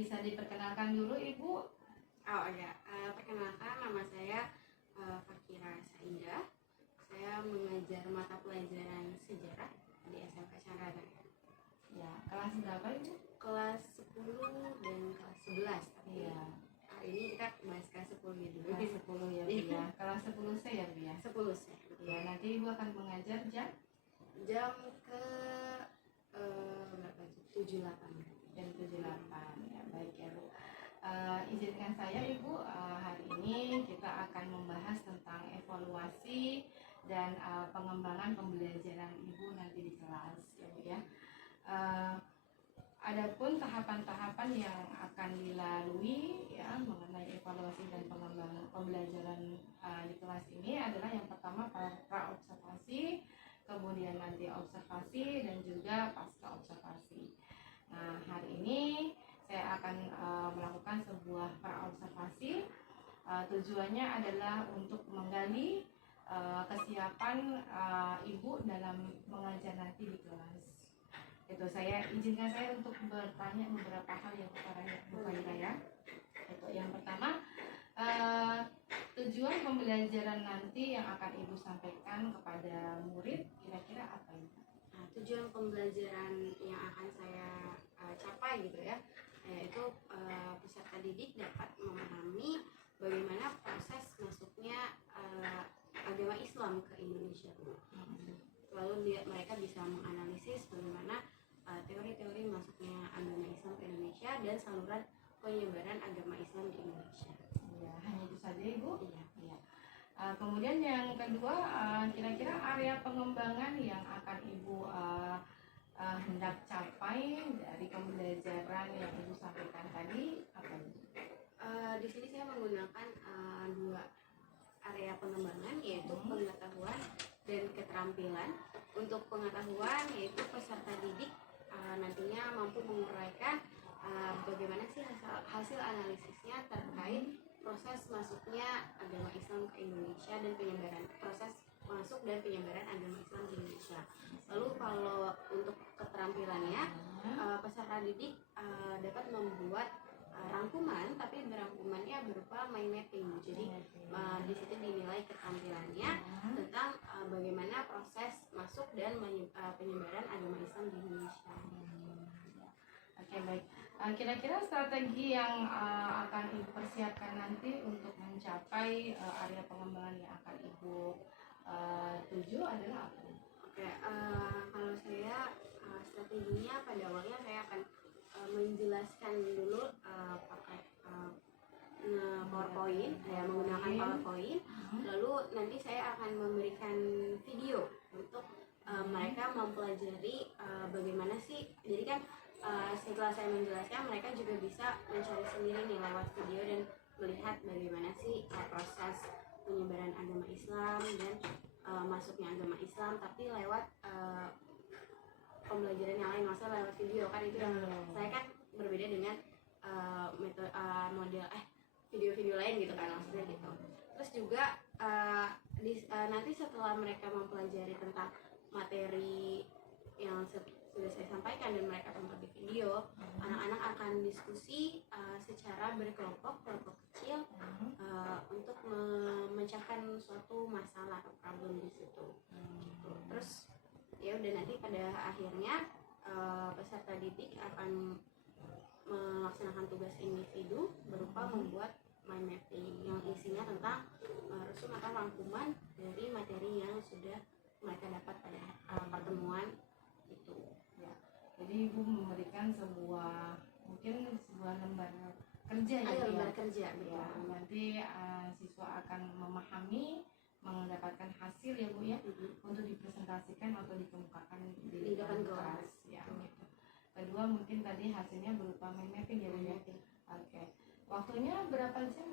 bisa diperkenalkan dulu Ibu? Oh ya, perkenalkan nama saya Fakira Saida. Saya mengajar mata pelajaran sejarah di SMK Chandra. Ya, kelas berapa Ibu? Kelas 10 dan kelas 11. Tapi Iya. hari ini kita bahas kelas 10 dulu. Kelas 10 ya Bu ya. Kelas 10 C ya Bu ya. 10 sih. Ya, nanti Ibu akan mengajar Jam ke berapa? 78. jam 78 ya. Baik ya Bu. Izinkan saya Ibu, hari ini kita akan membahas tentang evaluasi dan pengembangan pembelajaran Ibu nanti di kelas ya Bu ya. Adapun tahapan-tahapan yang akan dilalui ya mengenai evaluasi dan pengembangan pembelajaran di kelas ini adalah yang pertama pra-observasi, kemudian nanti observasi dan juga pasca observasi. Nah, hari ini saya akan melakukan sebuah pra-observasi. Tujuannya adalah untuk menggali kesiapan Ibu dalam mengajar nanti di kelas. Itu saya izinkan saya untuk bertanya beberapa hal yang kepada ya. Itu yang pertama, tujuan pembelajaran nanti yang akan Ibu sampaikan kepada murid kira-kira apa ini? Nah, tujuan pembelajaran yang akan saya capai gitu ya, yaitu peserta didik dapat memahami bagaimana proses masuknya agama Islam ke Indonesia. Lalu mereka bisa menganalisis bagaimana teori-teori masuknya agama Islam ke Indonesia dan saluran penyebaran agama Islam di Indonesia. Ya, hanya itu saja Ibu. Iya. Ya. Kemudian yang kedua, kira-kira area pengembangan yang akan Ibu hendak capai dari pembelajaran yang Ibu sampaikan tadi apa itu? Di sini saya menggunakan dua area pengembangan, yaitu pengetahuan dan keterampilan. Untuk pengetahuan yaitu peserta didik nantinya mampu menguraikan bagaimana sih hasil analisisnya terkait proses masuknya agama Islam ke Indonesia dan penyebaran proses masuk dan penyebaran agama Islam di Indonesia. Lalu kalau untuk keterampilannya, peserta didik dapat membuat rangkuman, tapi rangkumannya berupa mind mapping. Jadi di situ dinilai keterampilannya tentang bagaimana proses masuk dan penyebaran agama Islam di Indonesia. Oke, baik. Kira-kira strategi yang akan Ibu persiapkan nanti untuk mencapai area pengembangan yang akan Ibu tuju adalah apa? Oke, kalau saya strateginya pada awalnya saya akan menjelaskan dulu pakai PowerPoint, menggunakan PowerPoint. Lalu nanti saya akan memberikan video untuk mereka mempelajari bagaimana sih. Jadi kan setelah saya menjelaskan, mereka juga bisa mencari sendiri nih lewat video dan melihat bagaimana sih proses penyebaran agama Islam dan masuknya agama Islam, tapi lewat pembelajaran yang lain, maksudnya lewat video kan. Itu yang saya kan berbeda dengan model video-video lain gitu kan, maksudnya gitu. Terus juga nanti setelah mereka mempelajari tentang materi yang sudah saya sampaikan dan mereka tonton di video, anak-anak akan diskusi secara berkelompok kecil untuk memecahkan suatu masalah atau problem di situ. Gitu. Terus ya udah, nanti pada akhirnya peserta didik akan melaksanakan tugas individu berupa membuat mind mapping yang isinya tentang resum atau rangkuman dari materi yang sudah mereka dapat pada pertemuan itu. Ya. Jadi Ibu memberikan mungkin sebuah lembar kerja ya. Lembar kerja, ya. Nanti siswa akan memahami, mendapatkan hasil ya Bu ya, untuk dipresentasikan atau dikemukakan di depan kelas ya. Gitu. Kedua mungkin tadi hasilnya berupa mind mapping ya Bu ya. Oke. Waktunya berapa jam?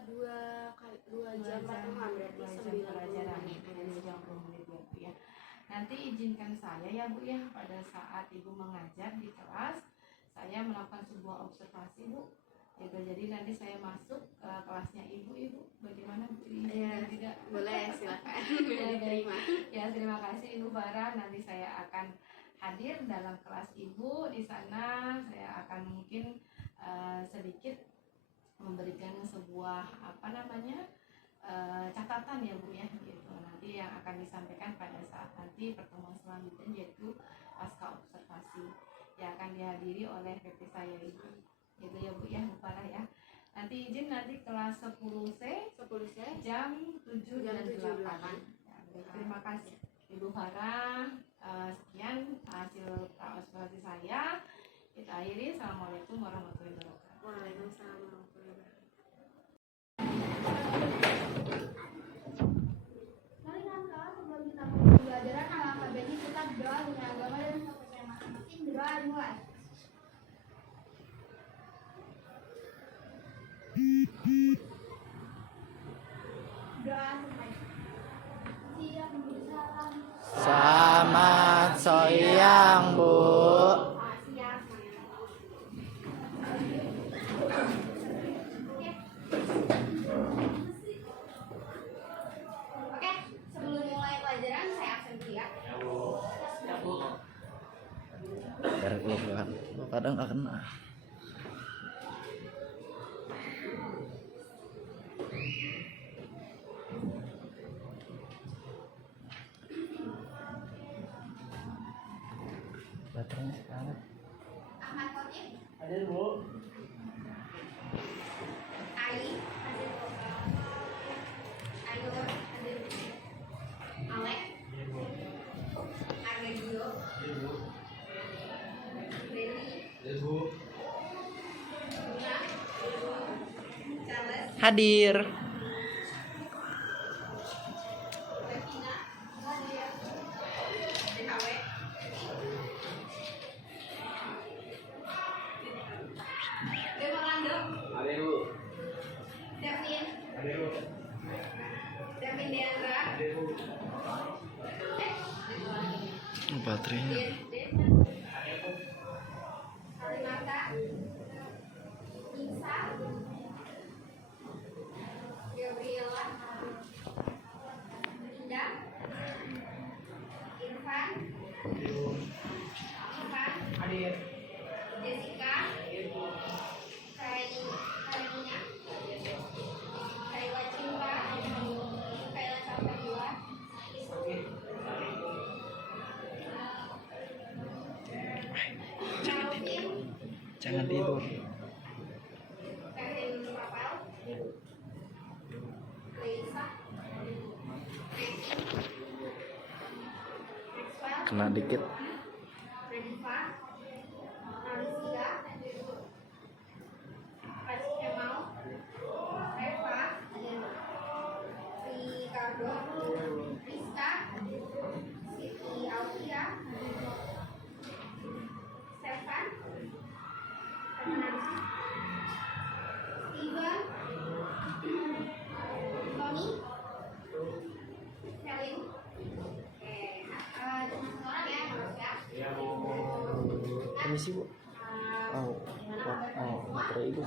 2 jam pertemuan, berarti 90 menit. Ya. Nanti izinkan saya ya Bu ya, pada saat Ibu mengajar di kelas, saya melakukan sebuah observasi Bu. Gitu. Jadi nanti saya masuk ke kelasnya Ibu, bagaimana Bu? Ya, tidak boleh, silakan. Diterima. Ya, terima kasih Ibu Farah. Nanti saya akan hadir dalam kelas Ibu. Di sana saya akan mungkin sedikit memberikan sebuah catatan ya Bu ya, gitu. Nanti yang akan disampaikan pada saat nanti pertemuan selanjutnya, yaitu pasca observasi yang akan dihadiri oleh PP saya itu, gitu ya Bu ya, Bu Farah ya. Nanti izin nanti kelas 10C jam 7 dan 8. Ya, terima kasih Ibu Farah. Sekian hasil observasi saya. Kita akhiri. Assalamualaikum warahmatullahi wabarakatuh. Waalaikumsalam warahmatullahi wabarakatuh. Mari kawan-kawan, sebelum kita mulai pembelajaran KKBN, kita berdoa dengan agama dan kepercayaan masing-masing. Berdoa dimulai. Doa selesai. Siap salam. Selamat siang, Bu. Siap semuanya. Oke, sebelum mulai pelajaran saya absen dulu ya. Dari keluar, kadang nggak kena. Baterainya sekarang. Ahmad Khotim, Hadir, Bu. Ali, Ainur, Alek, Argedio, Reni, Luna, Charles, Hadir. Bettina, DKW, Demorando, Davin, Davin Deandra, Baterainya. Salimata, Insa, Gabriela, Indah, Irfan, Jessica, Karina, Kayla Cinta, Kayla Sapariwa, Calvin, Jangan tidur. Kevin Rapal, Leisa, Maxwell, Kena dikit. Redifa, Alicia, Raji Kemal, Reva, Ricardo, Rizka, Siti Aulia, Stefan, Fernanda, Steven, Tony, Selin. Cuma satu orang ya, harus ya. Permisi, Bu. Oh, baterai itu.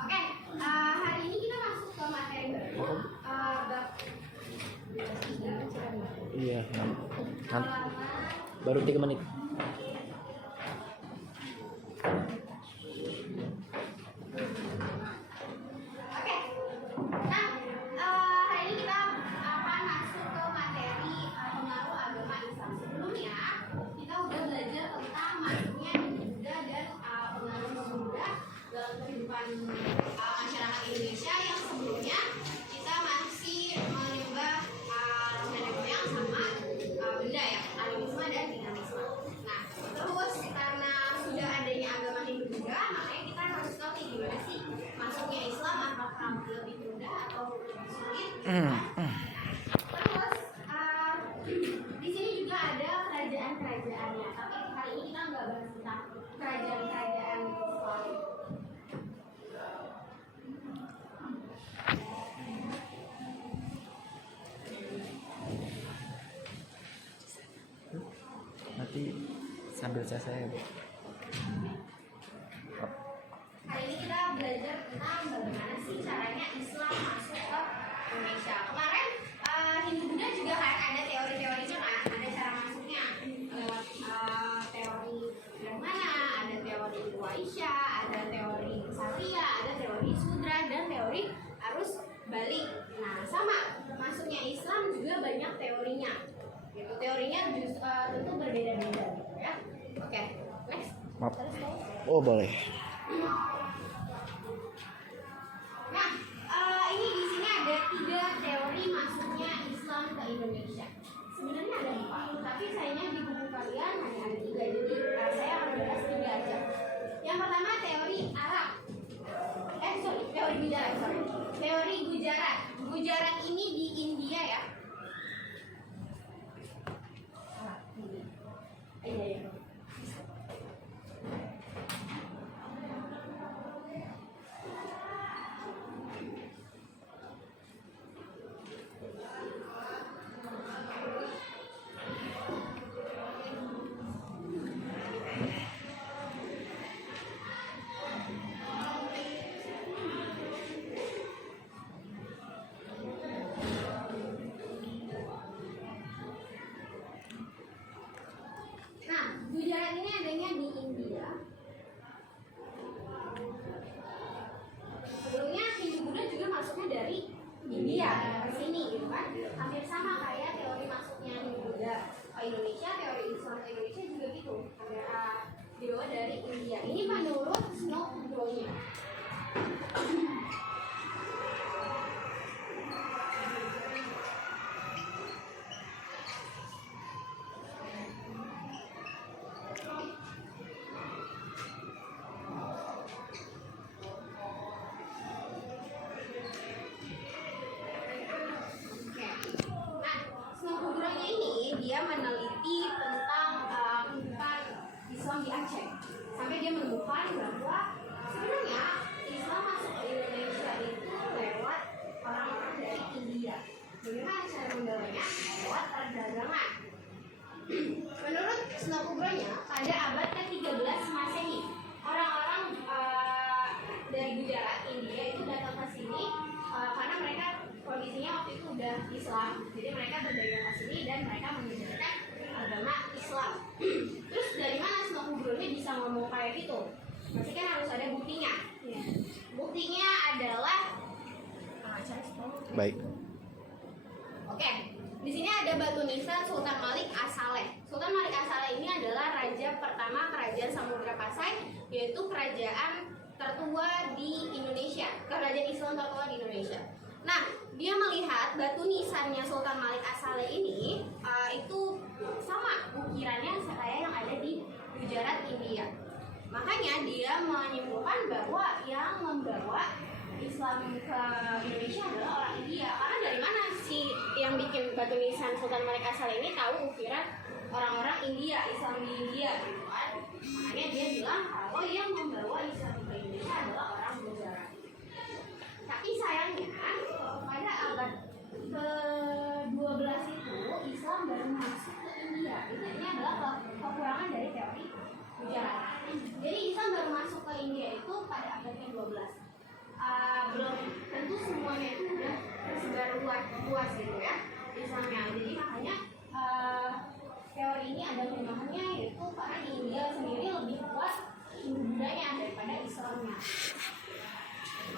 Oke, hari ini kita masuk ke materi bab Iya, baru 3 menit. Oke, nah hari ini kita akan masuk ke materi pengaruh agama Islam. Sebelumnya kita udah belajar tentang masuknya Buddha dan pengaruh Buddha dalam kehidupan masyarakat Indonesia yang sebelumnya kita masih menyembah nenek moyang sama benda ya, animisme dan dinamisme. Nah, terus karena sudah adanya agama Hindu juga, makanya kita harus tahu nih gimana sih masuknya Islam, apakah lebih mudah atau lebih sulit. Terus di sini juga ada kerajaan-kerajaannya, tapi hari ini kita nggak bahas tentang kerajaan-kerajaan Islam. Nanti sambil saya, Bu. Hari ini kita belajar tentang bagaimana sih caranya Islam masuk ke Indonesia. Kemarin Hindu Buddha juga kan ada teori-teorinya kan, ada cara masuknya lewat teori yang mana, ada tentu berbeda-beda gitu ya. Oke, next. Maaf. Terus guys. Oh boleh. Nah, ini di sini ada 3 teori masuknya Islam ke Indonesia. Sebenarnya ada 4, tapi sayangnya di buku kalian hanya ada 3, jadi saya akan bahas 3 aja. Yang pertama teori Arab. Teori Gujarat, Teori Gujarat. Gujarat ini di India ya. Iya. Nah, Gujarat ini adanya di India. Sebelumnya Hindu Buddha juga masuknya dari India ke sini gitu kan. Hampir sama kayak teori masuknya Hindu Buddha ke Indonesia, teori Islam ke Indonesia juga gitu. Hampir dibawa dari India. Ini menurut Snow Grow-nya. Nah, Snowgrow-nya ini dia meneliti tentang kehidupan Islam di Aceh. Sampai dia menemukan bahwa sebenarnya Islam masuk ke Indonesia itu lewat orang-orang dari India. Bagaimana cara membawanya? Lewat perdagangan. Menurut Snowgrow-nya, pada abad ke-13 Masehi, orang-orang dari Gujarat, India itu datang ke sini karena mereka kondisinya waktu itu udah Islam, jadi mereka berdagang ke sini dan mereka mengajarkan agama Islam. Terus dari mana Snowgrow-nya bisa ngomong kayak gitu? Pasti kan harus ada buktinya. Buktinya adalah Baik. Oke, di sini ada batu nisan Sultan Malik As-Saleh. Sultan Malik As-Saleh ini adalah raja pertama kerajaan Samudra Pasai, yaitu kerajaan tertua di Indonesia, kerajaan Islam tertua di Indonesia. Nah, dia melihat batu nisannya Sultan Malik As-Saleh ini itu sama ukirannya kayak yang ada di Gujarat, India. Makanya dia menyimpulkan bahwa yang membawa Islam ke Indonesia adalah orang India. Karena dari mana sih yang bikin batu nisan Sultan Malik As-Saleh ini tahu ukiran orang-orang India, Islam di India gitu kan? Makanya dia bilang kalau yang membawa Islam ke Indonesia adalah orang Gujarat. Tapi sayangnya pada abad ke-12 itu Islam baru masuk ke India. Ini adalah kekurangan dari teori Gujarat. Jadi Islam baru masuk ke India itu pada abad ke-12. Belum tentu semuanya itu udah tersebar luas gitu ya Islamnya. Jadi makanya teori ini ada kelemahannya, yaitu karena di India sendiri lebih kuat Hindu Buddhanya daripada Islamnya.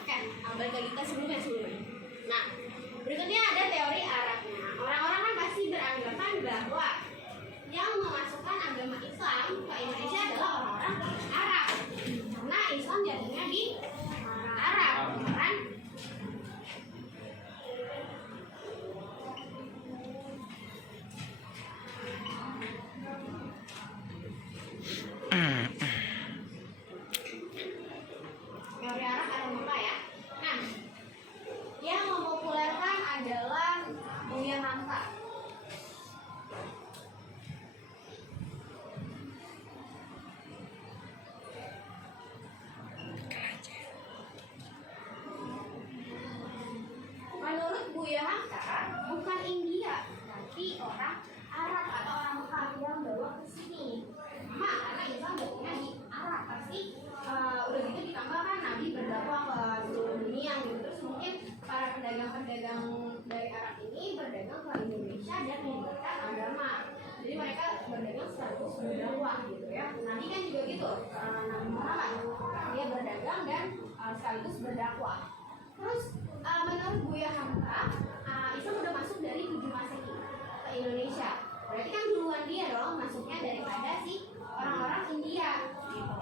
Oke, balik lagi ke sebelumnya. Nah, berikutnya ada teori Arabnya. Orang-orang kan pasti beranggapan bahwa yang memasukkan agama Islam ke Indonesia adalah orang-orang Arab, karena Islam jatuhnya di Arab, kan? Teori Arab ada apa ya? Nah, yang mempopulerkan adalah Buya Hamka. Menurut Buya Hamka, bukan India, tapi orang Arab atau orang Mekah yang bawa ke sini. Karena Islam jatuhnya di Arab, pasti udah gitu ditambah kan Nabi berdakwah ke seluruh dunia gitu. Terus mungkin para pedagang-pedagang dari Arab ini berdagang ke Indonesia dan menyebarkan agama. Jadi mereka berdagang sekaligus berdakwah gitu ya. Nabi kan juga gitu, Nabi Muhammad dia berdagang dan sekaligus berdakwah. Terus menurut Buya Hamka, Islam udah masuk dari 7 Masehi ke Indonesia. berarti kan duluan dia dong masuknya daripada si orang-orang India gitu.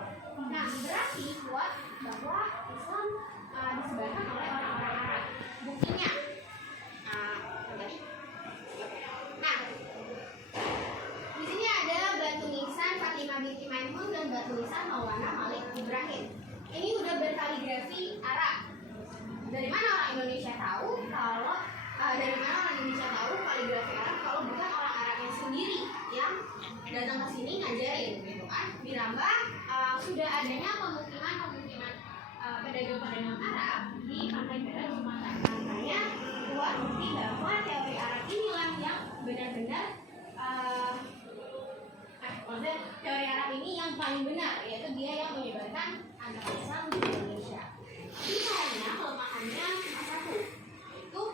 Nah berarti kuat bahwa Islam disebarkan oleh orang-orang Arab. Buktinya nah di sini ada batu nisan Fatimah binti Maimun dan batu nisan Maulana Malik Ibrahim. Ini udah berkaligrafi Arab. Dari mana orang Indonesia tahu kalau dari mana orang Indonesia tahu kaligrafi Arab kalau bukan orang Arabnya sendiri yang datang ke sini ngajarin gitu kan. Ditambah sudah adanya pemukiman pedagang-pedagang Arab di pantai barat Sumatera. Makanya kuat bukti bahwa teori Arab inilah yang benar-benar maksudnya teori Arab ini yang paling benar, yaitu dia yang menyebarkan agama Islam di Indonesia. Tapi sayangnya kelemahannya cuma satu, itu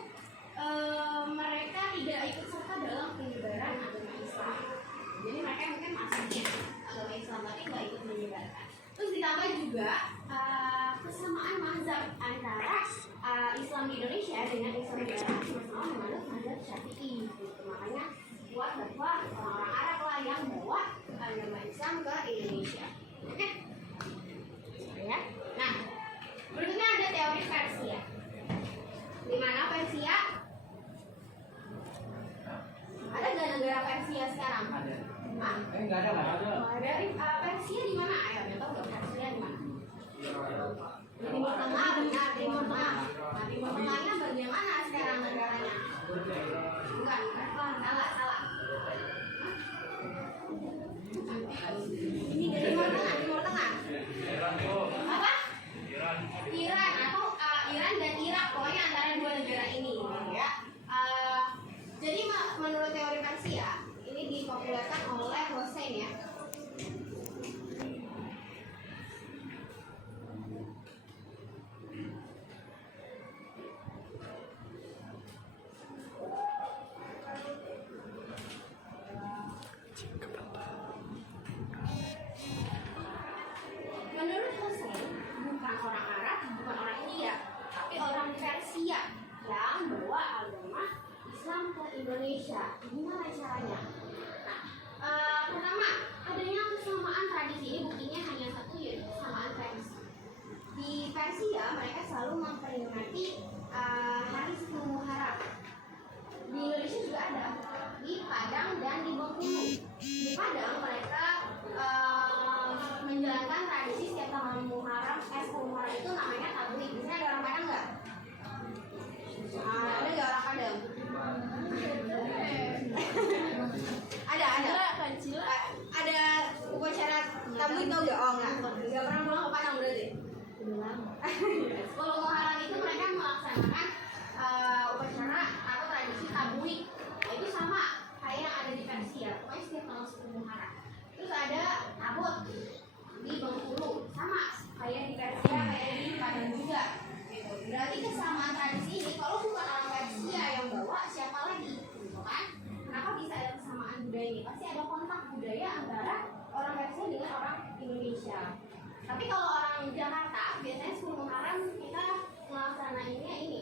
mereka tidak ikut serta dalam penyebaran agama Islam. Jadi mereka mungkin masuknya agama Islam tapi nggak ikut menyebarkan. Terus ditambah juga kesamaan mazhab antara Islam di Indonesia dengan Islam di Arab sama-sama menganut mazhab Syafi'i. Gitu. Makanya buat bahwa orang-orang Arab lah yang bawa agama Islam ke Indonesia. Oke? Ya. Nah, berikutnya ada teori Persia. Di mana Persia? Ada nggak negara Persia sekarang? Enggak ada. Dari Persia di mana? Ayo, tahu nggak Persia di mana? Timur Tengah, benar, Timur Tengah. Nah, Timur Tengahnya bagian mana sekarang negaranya? Bukan, salah. Ini dari Timur Tengah. Apa? Iran atau Iran dan Irak, pokoknya antara dua negara ini, ya. Jadi menurut teori Persia, ini dipopulerkan oleh Hossein ya. Menurut Hossein, bukan orang Arab, bukan orang India, tapi orang Persia yang bawa agama Islam ke Indonesia. Gimana caranya? Nah, pertama, adanya kesamaan tradisi. Ini buktinya hanya satu, yaitu kesamaan tradisi. Di Persia, mereka selalu memperingati hari 10 Muharram. Di Indonesia juga ada, di Padang dan di Bengkulu. Di Padang, mereka menjalankan tradisi setiap tanggal Muharram, 10 Muharram itu namanya tablik. Di sini ada orang Padang nggak? Ada nggak orang Padang? Ada upacara tablik tau nggak? Oh nggak pernah pulang ke Padang berarti? Kalau Muharram itu mereka melaksanakan upacara atau tradisi tablik. Nah, itu sama kayak yang ada di Persia. Pokoknya setiap tanggal 10 Muharram. Terus ada tabut di Bengkulu, sama kayak di Persia, kayak di Padang juga. Gitu. Berarti kesamaan tradisi ini kalau bukan orang Persia yang bawa, siapa lagi? Gitu kan? Kenapa bisa ada kesamaan budaya ini? Pasti ada kontak budaya antara orang Persia dengan orang Indonesia. Tapi kalau orang Jakarta, biasanya 10 Muharram kita melaksanainnya ini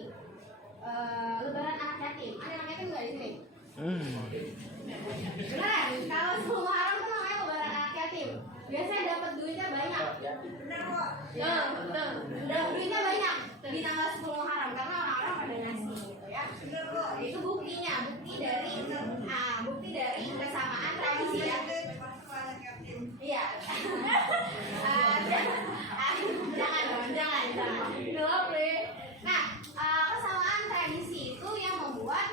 Lebaran anak yatim. Ada anak yatim nggak di sini? Benar, kalau 10 Muharram itu namanya Lebaran anak yatim. Biasanya dapat duitnya banyak. Benar kok. Betul. Duitnya banyak di tanggal 10 Muharram karena orang-orang pada ngasih gitu ya. Benar kok. Itu buktinya, bukti dari kesamaan tradisi ya. Iya. Jangan. Nah, kesamaan tradisi itu yang membuat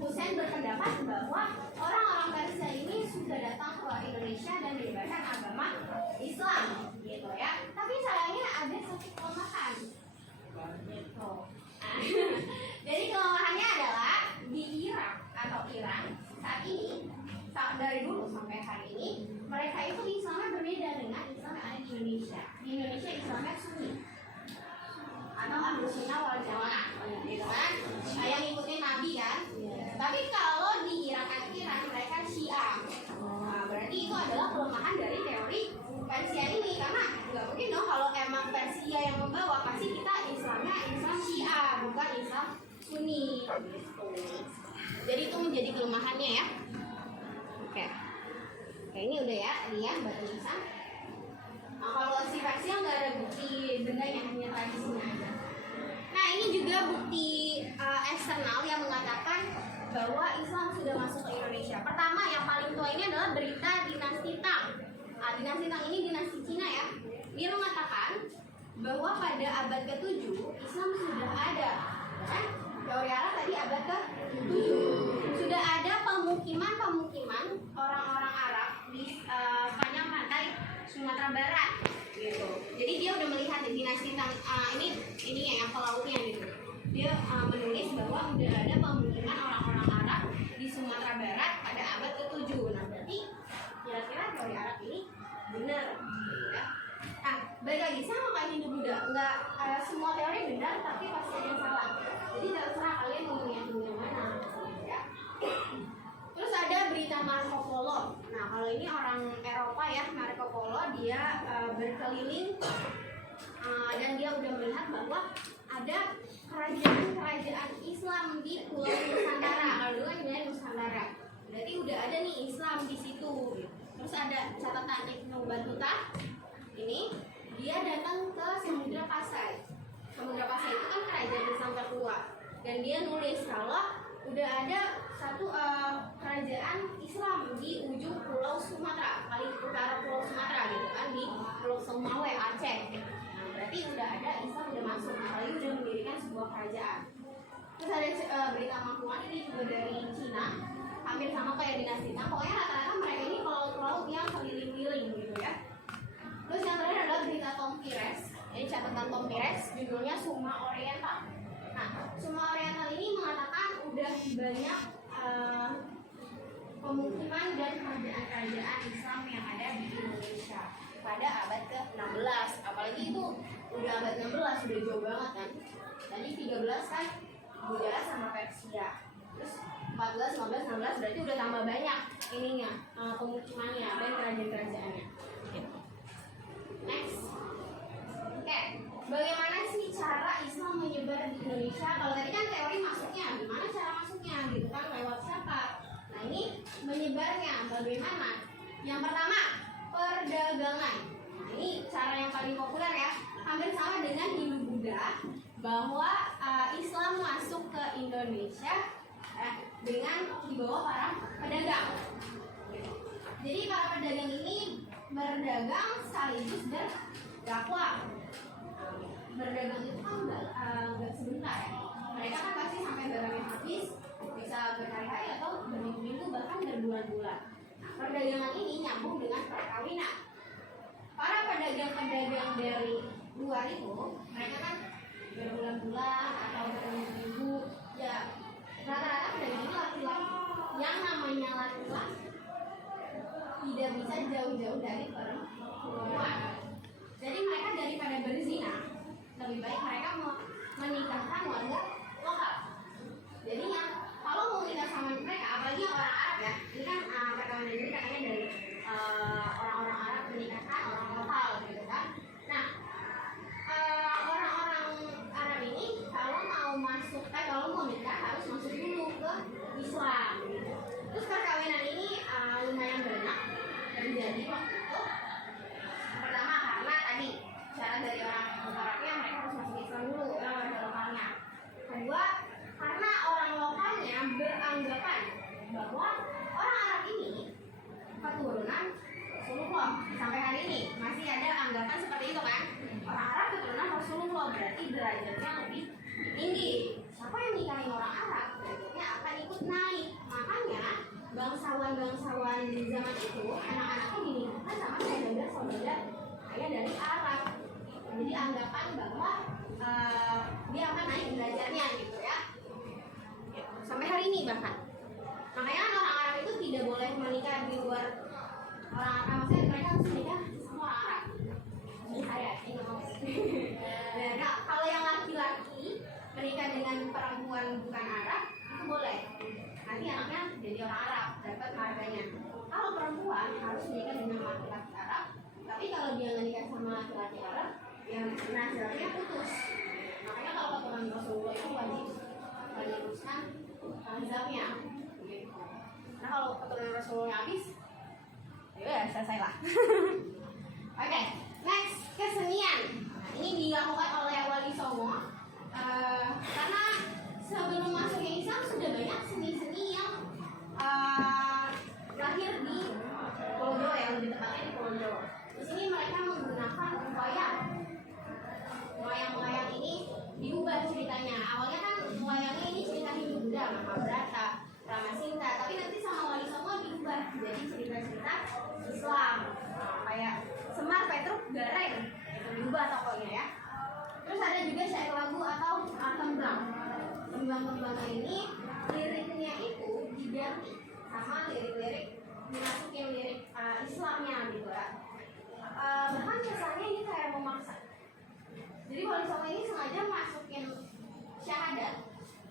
Hussein berpendapat bahwa orang-orang Persia ini sudah datang ke Indonesia dan menyebarkan agama Islam, gitu ya. Tapi sayangnya ada satu kelemahan, gitu. Jadi kelemahannya adalah di Irak atau Iran saat ini, dari dulu sampai hari ini, mereka itu Islamnya berbeda dengan Islam yang ada di Indonesia. Di Indonesia Islamnya Sunni atau Ahlus Sunnah wal Jamaah, gitu kan? Yang ngikutin Nabi kan? Tapi kalau di Irak atau Iran mereka Syiah. Nah, berarti itu adalah kelemahan dari teori Persia ini, karena nggak mungkin dong kalau emang Persia yang membawa, pasti kita Islamnya Islam Syiah bukan Islam Sunni. Gitu. Jadi itu menjadi kelemahannya ya. Oke. Oke, ini udah ya, tadi ya batu nisan. Nah, kalau si Faisal nggak ada bukti bendanya, hanya tradisinya aja. Nah, ini juga bukti eksternal yang mengatakan bahwa Islam sudah masuk ke Indonesia. Pertama, yang paling tua ini adalah berita dinasti Tang. Nah, dinasti Tang ini dinasti Cina ya. Dia mengatakan bahwa pada abad ke-7 Islam sudah ada. Kan? Teori Arab tadi abad ke-7. Sudah ada pemukiman orang-orang Arab di sepanjang pantai Sumatera Barat gitu. Jadi dia udah melihat di dinasti Tang ini yang pelautnya gitu. Dia menulis bahwa udah ada pemukiman orang-orang Arab di Sumatera Barat pada abad ke-7. Nah, berarti kira-kira teori Arab ini benar gitu ya. Nah, balik lagi sama kayak Hindu Buddha, nggak semua teori benar tapi pasti ada yang salah. Jadi terserah kalian mau meyakini yang mana ya. Terus ada berita Marco Polo. Nah, kalau ini orang Eropa ya, Marco Polo dia berkeliling dan dia udah melihat bahwa ada kerajaan Islam di Pulau Nusantara. Kalau dulu kan namanya Nusantara. Berarti udah ada nih Islam di situ. Terus ada catatan Ibnu Battuta. Ini dia datang ke Samudra Pasai. Samudra Pasai itu kan kerajaan Islam tertua. Dan dia nulis kalau udah ada satu kerajaan Islam di ujung Pulau Sumatera, paling utara Pulau Sumatera gitu kan, di Pulau Sumawe, Aceh. Nah, berarti udah ada Islam udah masuk, apalagi udah mendirikan sebuah kerajaan. Terus ada berita Mangkuan, ini juga dari Cina, hampir sama kayak dinasti Tang. Pokoknya rata-rata mereka ini pelaut-pelaut yang keliling-keliling gitu ya. Terus yang terakhir adalah berita Tom Pires. Ini catatan Tom Pires, judulnya Suma Oriental. Nah, Suma Oriental ini mengatakan udah banyak pemukiman dan kerajaan Islam yang ada di Indonesia pada abad ke-16. Apalagi itu udah abad 16, udah jauh banget kan. Tadi 13 kan Buddha sama Persia. Terus 14, 15, 16 berarti udah tambah banyak ininya, pemukimannya dan kerajaan-kerajaannya. Next. Oke, bagaimana sih cara Islam menyebar di Indonesia? Kalau tadi kan teori masuknya, gimana cara masuknya gitu kan, lewat siapa? Nah, ini menyebarnya bagaimana? Yang pertama, perdagangan. Nah, ini cara yang paling populer ya. Hampir sama dengan Hindu Buddha, bahwa Islam masuk ke Indonesia dengan dibawa para pedagang. Jadi para pedagang ini berdagang sekaligus berdakwah. Berdagang itu kan nggak sebentar ya. Mereka kan pasti sampai barangnya habis, bisa berhari-hari atau berminggu-minggu bahkan berbulan-bulan. Nah, perdagangan ini nyambung dengan perkawinan. Para pedagang-pedagang dari luar itu, mereka kan berbulan-bulan atau berminggu-minggu, ya rata-rata pedagang ini laki-laki. Yang namanya laki-laki tidak bisa jauh-jauh dari perempuan. Jadi mereka daripada berzina, lebih baik mereka menikahkan warga lokal. Jadinya kalau mau nikah sama mereka, apalagi yang orang Arab ya, ini kan perkawinan ini katanya dari orang-orang Arab menikahkan orang lokal gitu kan. Nah, orang-orang Arab ini kalau mau masuk, kalau mau nikah harus masuk dulu ke Islam gitu. Terus perkawinan ini lumayan banyak terjadi waktu itu. Pertama karena tadi syarat dari orang Arabnya mereka harus masuk Islam dulu, orang lokalnya. Kedua, karena orang lokalnya beranggapan bahwa orang Arab ini keturunan Rasulullah. Sampai hari ini masih ada anggapan seperti itu kan. Orang Arab keturunan Rasulullah, berarti derajatnya lebih tinggi. Siapa yang nikahin orang Arab, derajatnya akan ikut naik. Makanya bangsawan-bangsawan di zaman itu, anak-anaknya dinikahkan sama saudara-saudara ayah dari Arab. Jadi anggapan bahwa dia akan naik derajatnya gitu ya. Sampai hari ini bahkan. Makanya kan orang Arab itu tidak boleh menikah di luar orang Arab. Maksudnya mereka harus menikah sama orang Arab. Saya ini nah, kalau yang laki-laki menikah dengan perempuan bukan Arab itu boleh. Nanti anaknya jadi orang Arab, dapat marganya. Kalau perempuan harus menikah dengan laki-laki Arab, tapi kalau dia menikah sama laki-laki Arab, yang nasabnya putus. Makanya kalau keturunan Rasulullah itu wajib meluruskan mazhabnya. Nah kalau keturunan Rasulullah habis, ya selesai lah. Oke, next kesenian. Nah, ini dilakukan oleh Wali Songo. Karena sebelum masuknya Islam sudah banyak seni-seni yang lahir di Pulau Jawa, yang lebih tepatnya di Pulau Jawa. Di sini mereka menggunakan wayang. Wayang ini diubah ceritanya. Awalnya kan wayangnya ini cerita Hindu-Buddha, Mahabharata, Ramasinta, tapi nanti sama Wali Songo diubah jadi cerita-cerita Islam. Kayak Semar, Petruk, Gareng, itu diubah tokohnya ya. Terus ada juga syair lagu atau tembang. Tembang-tembang ini liriknya itu diganti sama lirik-lirik, dimasukin lirik Islamnya gitu ya. Bahkan kesannya ini kayak memaksa. Jadi Wali Songo ini sengaja masukin syahadat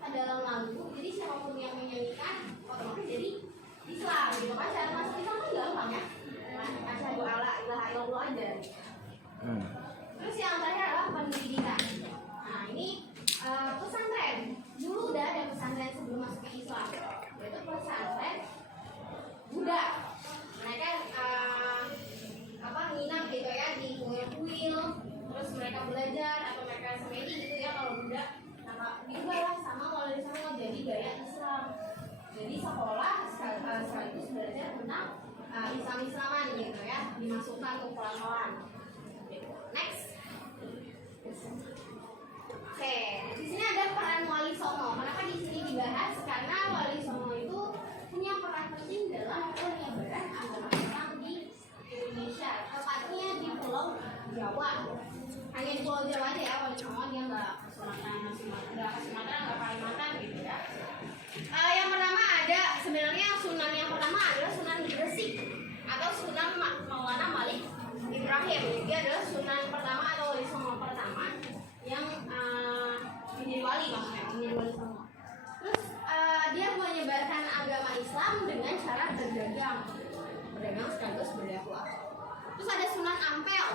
ke dalam lagu. Jadi siapapun yang menyanyikan otomatis jadi Islam gitu kan. Cara masuk Islam kan gampang ya. Asyhadu alla ilaha illallah aja. Terus yang terakhir adalah pendidikan. Nah ini pesantren. Dulu udah ada pesantren sebelum masuk ke Islam, yaitu pesantren Buddha. Mereka nginap gitu ya di kuil-kuil, terus mereka belajar atau mereka semedi gitu ya kalau Buddha. Nah diubah sama Wali Songo jadi gaya Islam. Jadi sekolah sekaligus belajar tentang Islam-Islaman gitu ya, dimasukkan ke pelan-pelan. Next. Oke, di sini ada peran Wali Songo. Kenapa di sini dibahas? Karena Wali Songo itu punya peran penting dalam penyebaran agama Islam di Indonesia, tepatnya di Pulau Jawa. Hanya di Pulau Jawa aja ya Wali Songo, dia nggak ke Sumatera, nggak Kalimantan gitu ya. Yang pertama ada sebenarnya Sunan yang pertama adalah Sunan Gresik atau Sunan Maulana Malik Ibrahim. Dia adalah Sunan pertama atau Wali Songo pertama yang menjadi wali, maksudnya menjadi Wali Songo. Terus dia menyebarkan agama Islam dengan cara berdagang sekaligus berdakwah. Terus ada Sunan Ampel,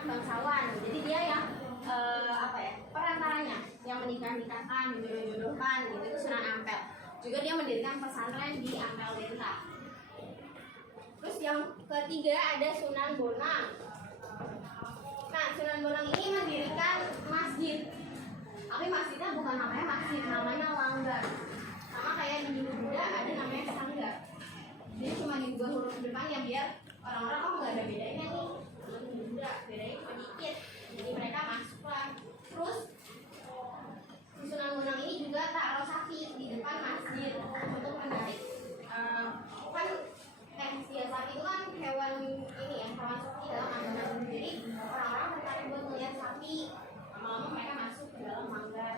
bangsawan. Jadi dia yang perantaranya, yang menikah-nikahkan, jodoh-jodohkan gitu, itu Sunan Ampel. Juga dia mendirikan pesantren di Ampel Denta. Terus yang ketiga ada Sunan Bonang. Nah, Sunan Bonang ini mendirikan masjid. Tapi masjidnya bukan namanya masjid, namanya langgar. Sama kayak di Hindu-Buddha ada namanya sanggar. Jadi cuma diubah huruf depannya biar orang-orang nggak ada bedanya nih. Hindu-Buddha bedanya cuma dikit. Jadi mereka masuklah. Terus Sunan Bonang ini juga taruh sapi di depan masjid untuk menarik sapi itu kan hewan ini ya, hewan suci dalam agama. Jadi orang-orang tertarik buat melihat sapi, lama-lama mereka masuk ke dalam manggar.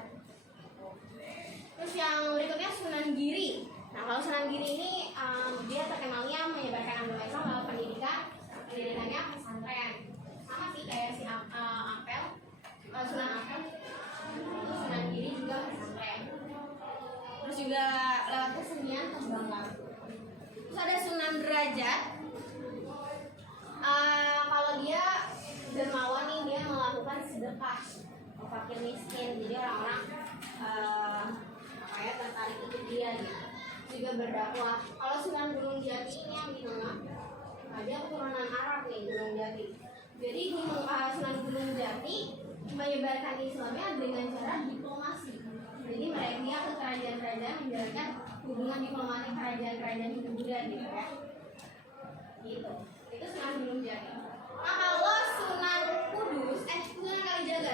Terus yang berikutnya Sunan Giri. Nah kalau Sunan Giri ini dia terkenalnya menyebarkan agama Islam lewat pendidikannya pesantren. Sama sih kayak si Ampel, Sunan Ampel. Terus Sunan Giri juga pesantren. Terus juga lewat kesenian tembang lagu. Terus ada Sunan Derajat. Kalau dia dermawan nih, dia melakukan sedekah ke fakir miskin. Jadi orang-orang tertarik ikut dia gitu. Juga berdakwah. Kalau Sunan Gunung Jati ini yang di tengah, dia keturunan Arab nih, Gunung Jati. Jadi Sunan Gunung Jati menyebarkan Islamnya dengan cara diplomasi. Jadi dia ke kerajaan-kerajaan menjalankan hubungan diplomatik kerajaan-kerajaan Hindu-Buddha gitu ya. Gitu. Itu Sunan Gunung Jati. Nah kalau Sunan Kudus, Sunan Kalijaga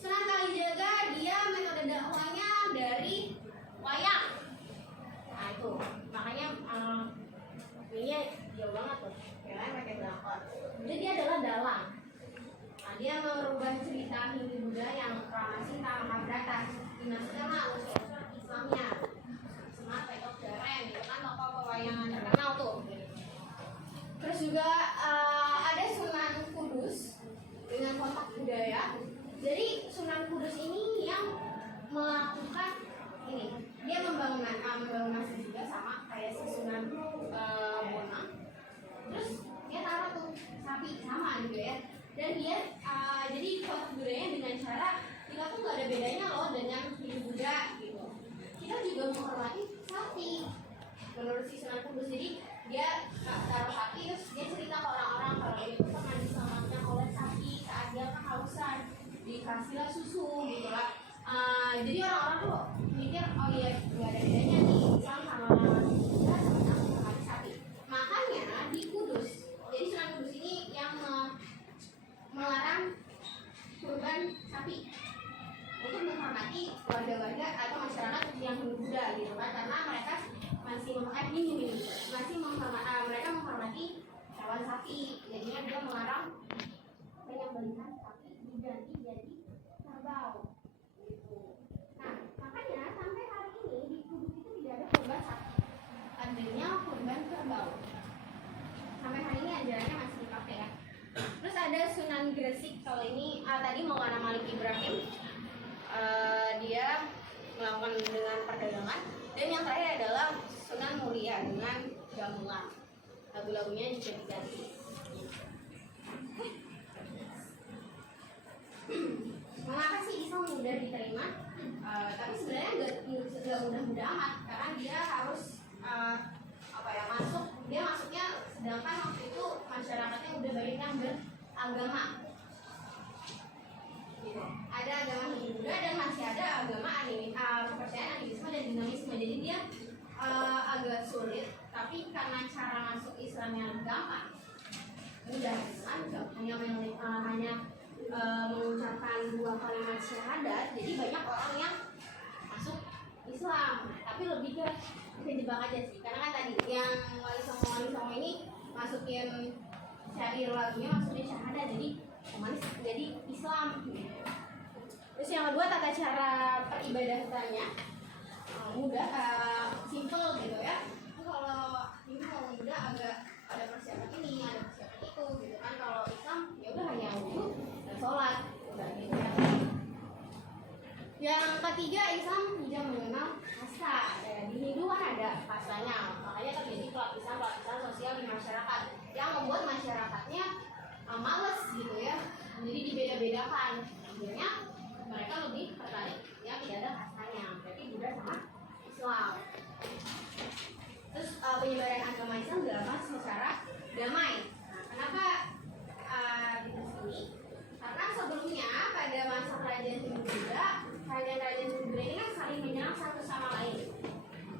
Sunan Kalijaga dia metode dakwahnya dari wayang. Nah itu makanya ini jauh banget tuh. Kalian pakai belakon. Jadi dia adalah dalang. Nah, dia merubah cerita Hindu-Buddha yang Ramasinta, Mahabharata dimasukkan lah unsur Islamnya. Semar, Petruk, Gareng itu kan tokoh pewayangan terkenal tuh. Terus juga ada Sunan Kudus dengan kontak budaya. Jadi Sunan Kudus ini yang melakukan ini, dia membangun masjid juga sama kayak si Sunan Bonang. Terus dia taruh tuh sapi sama gitu ya. Dan dia jadi kontak budayanya dengan cara kita tuh gak ada bedanya loh dengan Hindu Buddha gitu. Kita juga menghormati sapi. Menurut si Sunan Kudus. Jadi dia taruh sapi terus dia cerita ke orang-orang kalau dia tuh pernah diselamatkan oleh sapi saat dia kehausan, dikasihlah susu gitu lah. Jadi orang-orang tuh mikir oh iya nggak ada bedanya nih Islam sama sama sapi. Makanya di Kudus, jadi Sunan Kudus ini yang melarang kurban sapi untuk menghormati warga-warga atau masyarakat yang Buddha gitu kan, karena mereka masih mereka menghormati hewan sapi, jadinya dia melarang penyembelihan sapi diganti jadi kerbau gitu. Nah makanya sampai hari ini di Kudus itu tidak ada kurban sapi, adanya kurban kerbau. Sampai hari ini ajarannya masih dipakai ya. Terus ada Sunan Gresik, kalau ini tadi Maulana Malik Ibrahim, dia melakukan dengan perdagangan. Dan yang terakhir adalah Sunan Muria dengan gamelan, lagu-lagunya juga diganti. Mengapa sih Islam mudah diterima? Tapi sebenarnya nggak mudah-mudah amat, karena dia harus masuknya sedangkan waktu itu masyarakatnya udah banyak yang beragama gitu. Ada agama Hindu Buddha dan masih ada agama kepercayaan animisme dan dinamisme. Jadi dia agak sulit, tapi karena cara masuk Islam yang gampang, mudah kan, hanya mengucapkan 2 kalimat syahadat, jadi banyak orang yang masuk Islam. Tapi lebih ke kejebak aja sih, karena kan tadi yang Wali Songo ini masukin syair lagunya, masukin syahadat, jadi Islam. Terus yang kedua, tata cara peribadatannya mudah, simple gitu ya. Kalau ini mau mudah agak ada persiapan ini, ada persiapan itu gitu kan. Kalau Islam ya udah hanya wudhu dan sholat, udah gitu ya. Yang ketiga, Islam tidak mengenal kasta. Di Hindu kan ada kastanya, makanya terjadi pelapisan sosial di masyarakat yang membuat masyarakatnya males gitu ya. Jadi dibeda-bedakan. Akhirnya mereka lebih tertarik yang tidak ada kastanya, berarti Buddha sama Islam. Terus penyebaran agama Islam dilakukan secara damai. Nah, kenapa di sini? Karena sebelumnya pada masa kerajaan Hindu Buddha, kerajaan-kerajaan Hindu Buddha ini kan saling menyerang satu sama lain,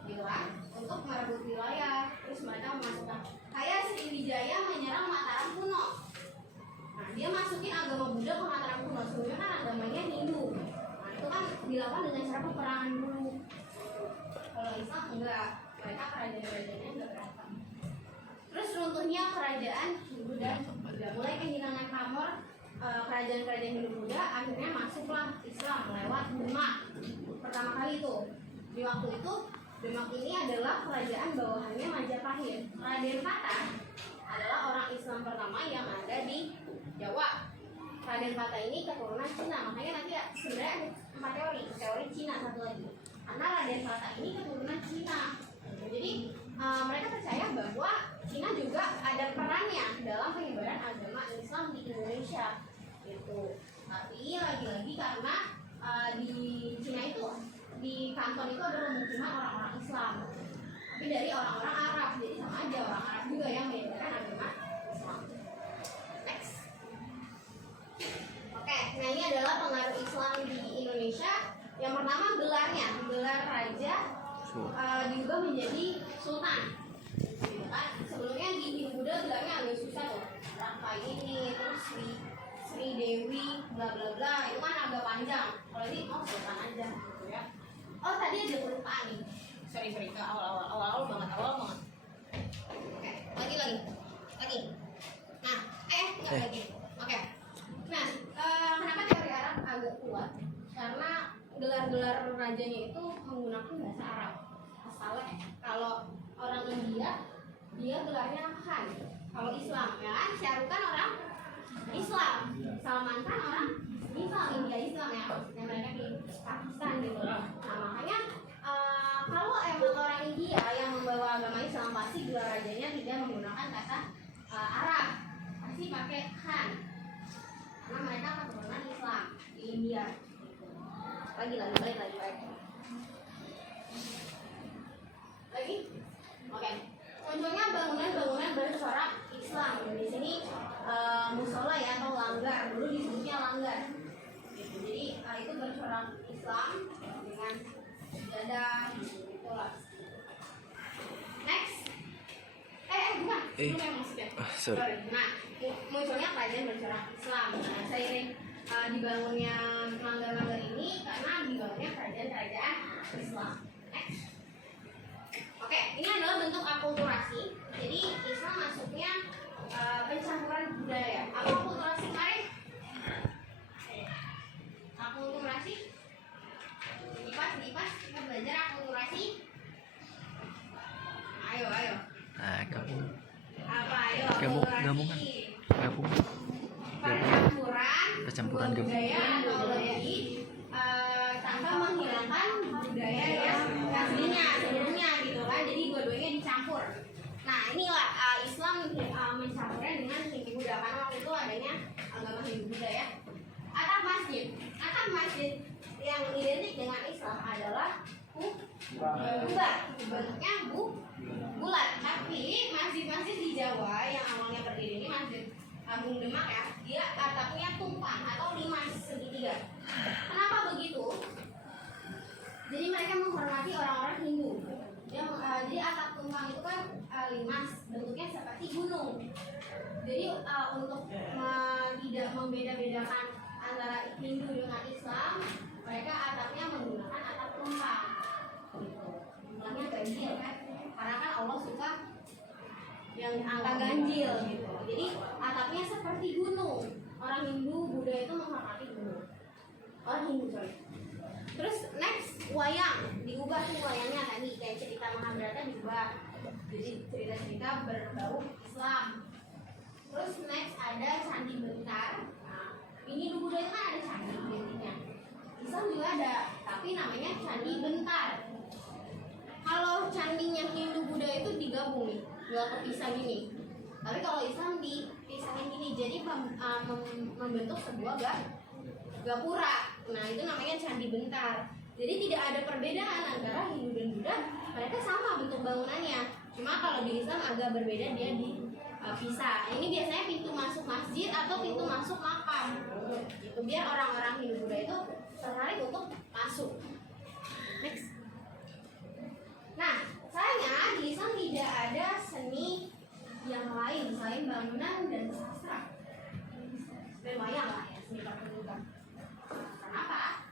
gitu kan, untuk merebut wilayah. Terus mereka memasukkan, kayak Sriwijaya menyerang Mataram kuno. Nah, dia masukin agama Buddha ke Mataram kuno. Sebelumnya kan agamanya Hindu. Nah, itu kan dilakukan dengan cara peperangan dulu. Kalau Islam enggak, mereka kerajaan-kerajaannya enggak berantem. Terus runtuhnya kerajaan Hindu dan Buddha, mulai kehilangan pamor kerajaan-kerajaan Hindu Buddha, akhirnya masuklah Islam lewat Demak. Pertama kali itu, di waktu itu Demak ini adalah kerajaan bawahannya Majapahit. Raden Patah adalah orang Islam pertama yang ada di Jawa. Raden Patah ini keturunan Cina, makanya nanti sebenarnya 4 teori Cina satu lagi. Karena Raden Patah ini keturunan Cina, jadi mereka percaya bahwa Cina juga ada perannya dalam penyebaran agama Islam di Indonesia. Gitu. Tapi lagi-lagi karena di Cina itu, di kanton itu ada pemukiman orang-orang Islam, tapi dari orang-orang Arab, jadi sama aja orang Arab juga yang menyebarkan agama Islam. Next. Oke, nah ini adalah pengaruh Islam di Indonesia. Yang pertama, gelarnya, gelar raja diubah menjadi sultan. Gitu kan? Sebelumnya di Hindu Buddha gelarnya agak susah tuh, Raka ini, terus Sri Dewi, bla bla bla, itu kan agak panjang. Kalau ini sultan aja, gitu ya. Oh tadi ada kelupaan nih, sorry ke awal banget. Oke, lagi. Nah, nggak lagi. Oke. Nah, kenapa teori Arab agak kuat? Karena gelar-gelar rajanya itu menggunakan bahasa Arab. Asalnya kalau orang India dia gelarnya Khan. Kalau Islam ya kan, Syahrukh kan orang Islam, Salman Khan orang Islam, India Islam ya, yang mereka di Pakistan gitu. Nah makanya kalau emang orang India yang membawa agama Islam, pasti gelar rajanya tidak menggunakan kata Arab, pasti pakai Khan, karena mereka keturunan Islam di India. Lagi. Oke. Oke. Munculnya bangunan-bangunan bercorak Islam. Di sini musola ya atau langgar. Dulu disebutnya langgar. Gitu. Jadi itu bercorak Islam dengan sejadah gitulah. Next. Bukan. Sebelumnya maksudnya. Sorry. Nah, munculnya kerajaan bercorak Islam. Nah, seiring dibangunnya langgar-langgar ini karena dibangunnya kerajaan-kerajaan Islam. Next. Oke, ini adalah bentuk akulturasi. Jadi Islam masuknya pencampuran budaya. Apa akulturasi kemarin? Akulturasi. Dipas, kita belajar akulturasi. Ayo. Gabung. Apa ayo? Gabungan. Percampuran budaya atau lebih tanpa menghilangkan budaya yang aslinya sebelumnya gitu kan. Jadi dua-duanya dicampur. Nah inilah Islam mencampurnya dengan Hindu Buddha karena waktu itu adanya agama Hindu Buddha ya. Atap masjid yang identik dengan Islam adalah bulat, bentuknya bulat. Tapi masjid-masjid di Jawa yang awalnya berdiri ini Masjid Agung Demak ya, dia atapnya tumpang atau limas segitiga. Kenapa begitu? Jadi mereka menghormati orang-orang Hindu. Jadi atap tumpang itu kan limas, bentuknya seperti gunung. Jadi untuk tidak membeda-bedakan antara Hindu dengan Islam, mereka atapnya menggunakan atap tumpang. Jumlahnya ganjil kan? Karena kan Allah suka yang angka ganjil gitu. Jadi atapnya seperti gunung. Orang Hindu, Buddha itu menghormati gunung. Orang Hindu sorry. Terus next wayang, diubah tuh wayangnya tadi kayak cerita Mahabharata diubah. Jadi cerita-cerita berbau Islam. Terus next ada candi bentar. Nah, ini di Buddha itu kan ada candi intinya. Islam juga ada, tapi namanya candi bentar. Kalau candinya Hindu Buddha itu digabung nih, nggak kepisah gini. Tapi kalau Islam dipisahin gini, jadi membentuk sebuah gapura. Nah itu namanya candi bentar. Jadi tidak ada perbedaan antara Hindu dan Buddha, mereka sama bentuk bangunannya. Cuma kalau di Islam agak berbeda, dia dipisah. Ini biasanya pintu masuk masjid atau pintu masuk makam. Itu biar orang-orang Hindu Buddha itu tertarik untuk masuk. Next. Nah, sayangnya di Islam tidak ada seni yang lain selain bangunan dan sastra. Dan wayang lah ya, seni pertunjukan. Kenapa?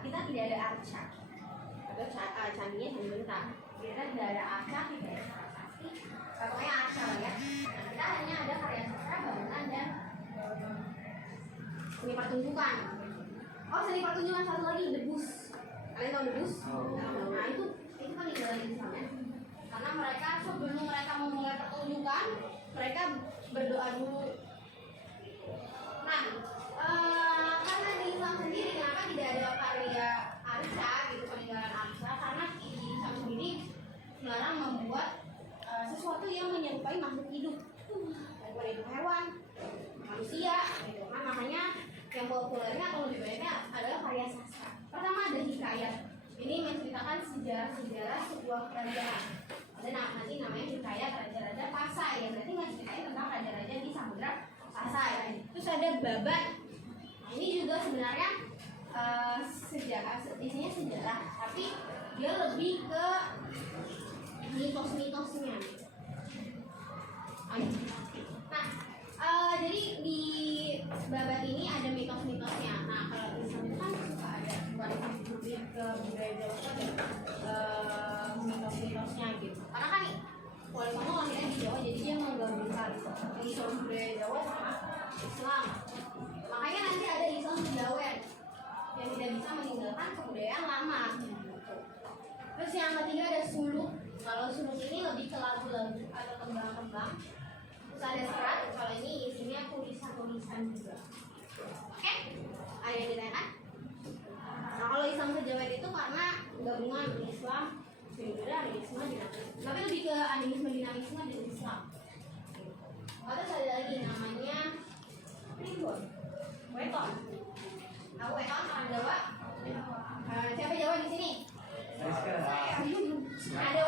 Kita tidak ada arca atau candinya candi bentar. Kita tidak ada arca, tidak ada prasasti. Pokoknya arca lah ya. Nah, kita hanya ada karya sastra, bangunan dan seni pertunjukan. Oh, seni pertunjukan satu lagi, debus. Kalian tahu debus? Nah itu kan dijalan Islam ya. Karena mereka sebelum mereka memulai pertunjukan, mereka berdoa dulu. Nah, karena di Islam sendiri kenapa tidak ada karya arca gitu, peninggalan arca? Karena di Islam sendiri melarang membuat sesuatu yang menyerupai makhluk hidup, baik itu hewan, manusia, gitu kan. Makanya yang populernya atau lebih banyaknya adalah karya sastra. Pertama ada hikayat. Ini menceritakan sejarah-sejarah sebuah kerajaan. Ada nanti namanya hikayat raja-raja Pasai yang berarti menceritain tentang raja-raja di Samudra Pasai. Terus ada babat. Nah, ini juga sebenarnya sejarah, isinya sejarah, tapi dia lebih ke mitos-mitosnya. Nah, jadi di babat ini ada mitos-mitosnya. Nah, kalau Islam itu kan suka ada lebih ke budaya Jawa ada mitos-mitosnya gitu. Karena kan Wali Songo lahirnya di Jawa, jadi dia menggabungkan unsur budaya Jawa sama Islam. Makanya nanti ada Islam Jawen yang tidak bisa meninggalkan kebudayaan lama. Terus yang ketiga ada suluk. Kalau suluk ini lebih ke lagu-lagu atau tembang-tembang. Terus ada serat. Kalau ini isinya tulisan-tulisan juga. Oke? Ada yang ditanyakan? Nah, kalau Islam sejawen itu karena gabungan Islam, Buddha, animisme, dinamisme. Tapi lebih ke animisme, dinamisme dan Islam. Terus ada lagi namanya primbon, weton. Tahu weton orang Jawa? Siapa Jawa di sini? Ada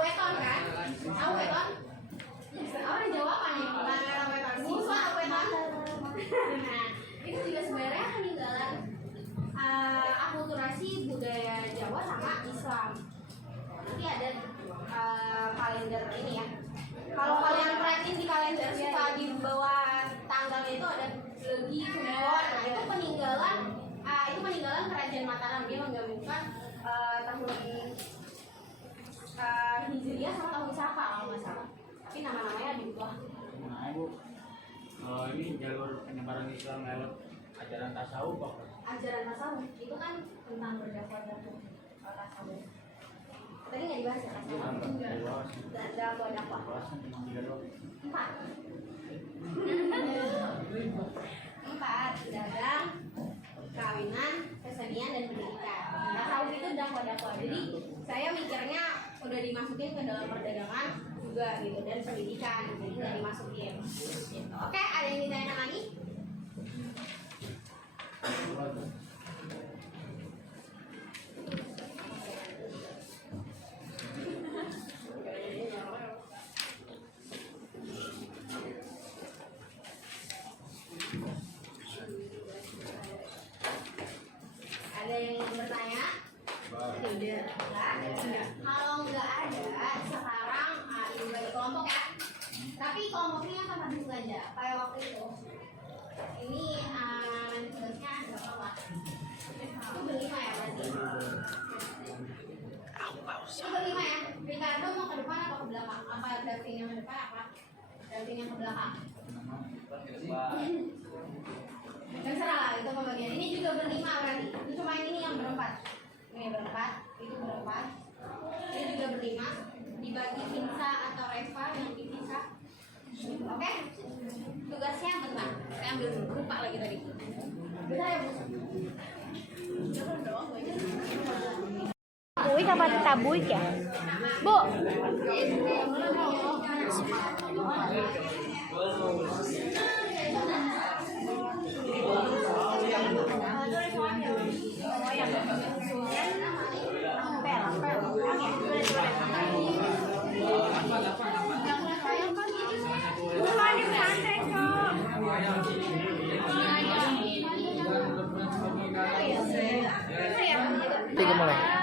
ini jalur penyebaran Islam lewat ajaran tasawuf apa? Ajaran tasawuf itu kan tentang berdakwah dan tasawuf. Tadi nggak dibahas ya tasawuf? Dan dakwah. Empat. Empat, dagang, kawinan, kesenian, dan pendidikan. Tasawuf itu dakwah. Jadi saya mikirnya udah dimasukin ke dalam perdagangan juga gitu, dan pendidikan, jadi nggak dimasukin. Gitu. Oke, ada yang ditanyakan lagi? Ada yang bertanya? Tidak. Kalau nggak ada, sekarang ini bagi kelompok ya. Tapi kelompoknya akan habis aja. Kayak waktu itu. Ini nanti tugasnya ada apa? Itu berlima ya berarti. Itu berlima ya. Ricardo mau ke depan atau ke belakang? Apa Davin yang ke depan apa? Davin yang ke belakang? Terserah lah, itu pembagian. Ini juga berlima berarti. Ini cuma ini yang berempat. Ini berempat, itu berempat. Ini juga berlima. Dibagi Vinsa atau Reva yang dipisah. Oke? Tugasnya bentar. Saya ambil dulu. Lupa lagi tadi. Bentar ya, Bu. Jangan dong, Bu. Buik apa ditabuik ya? Bu.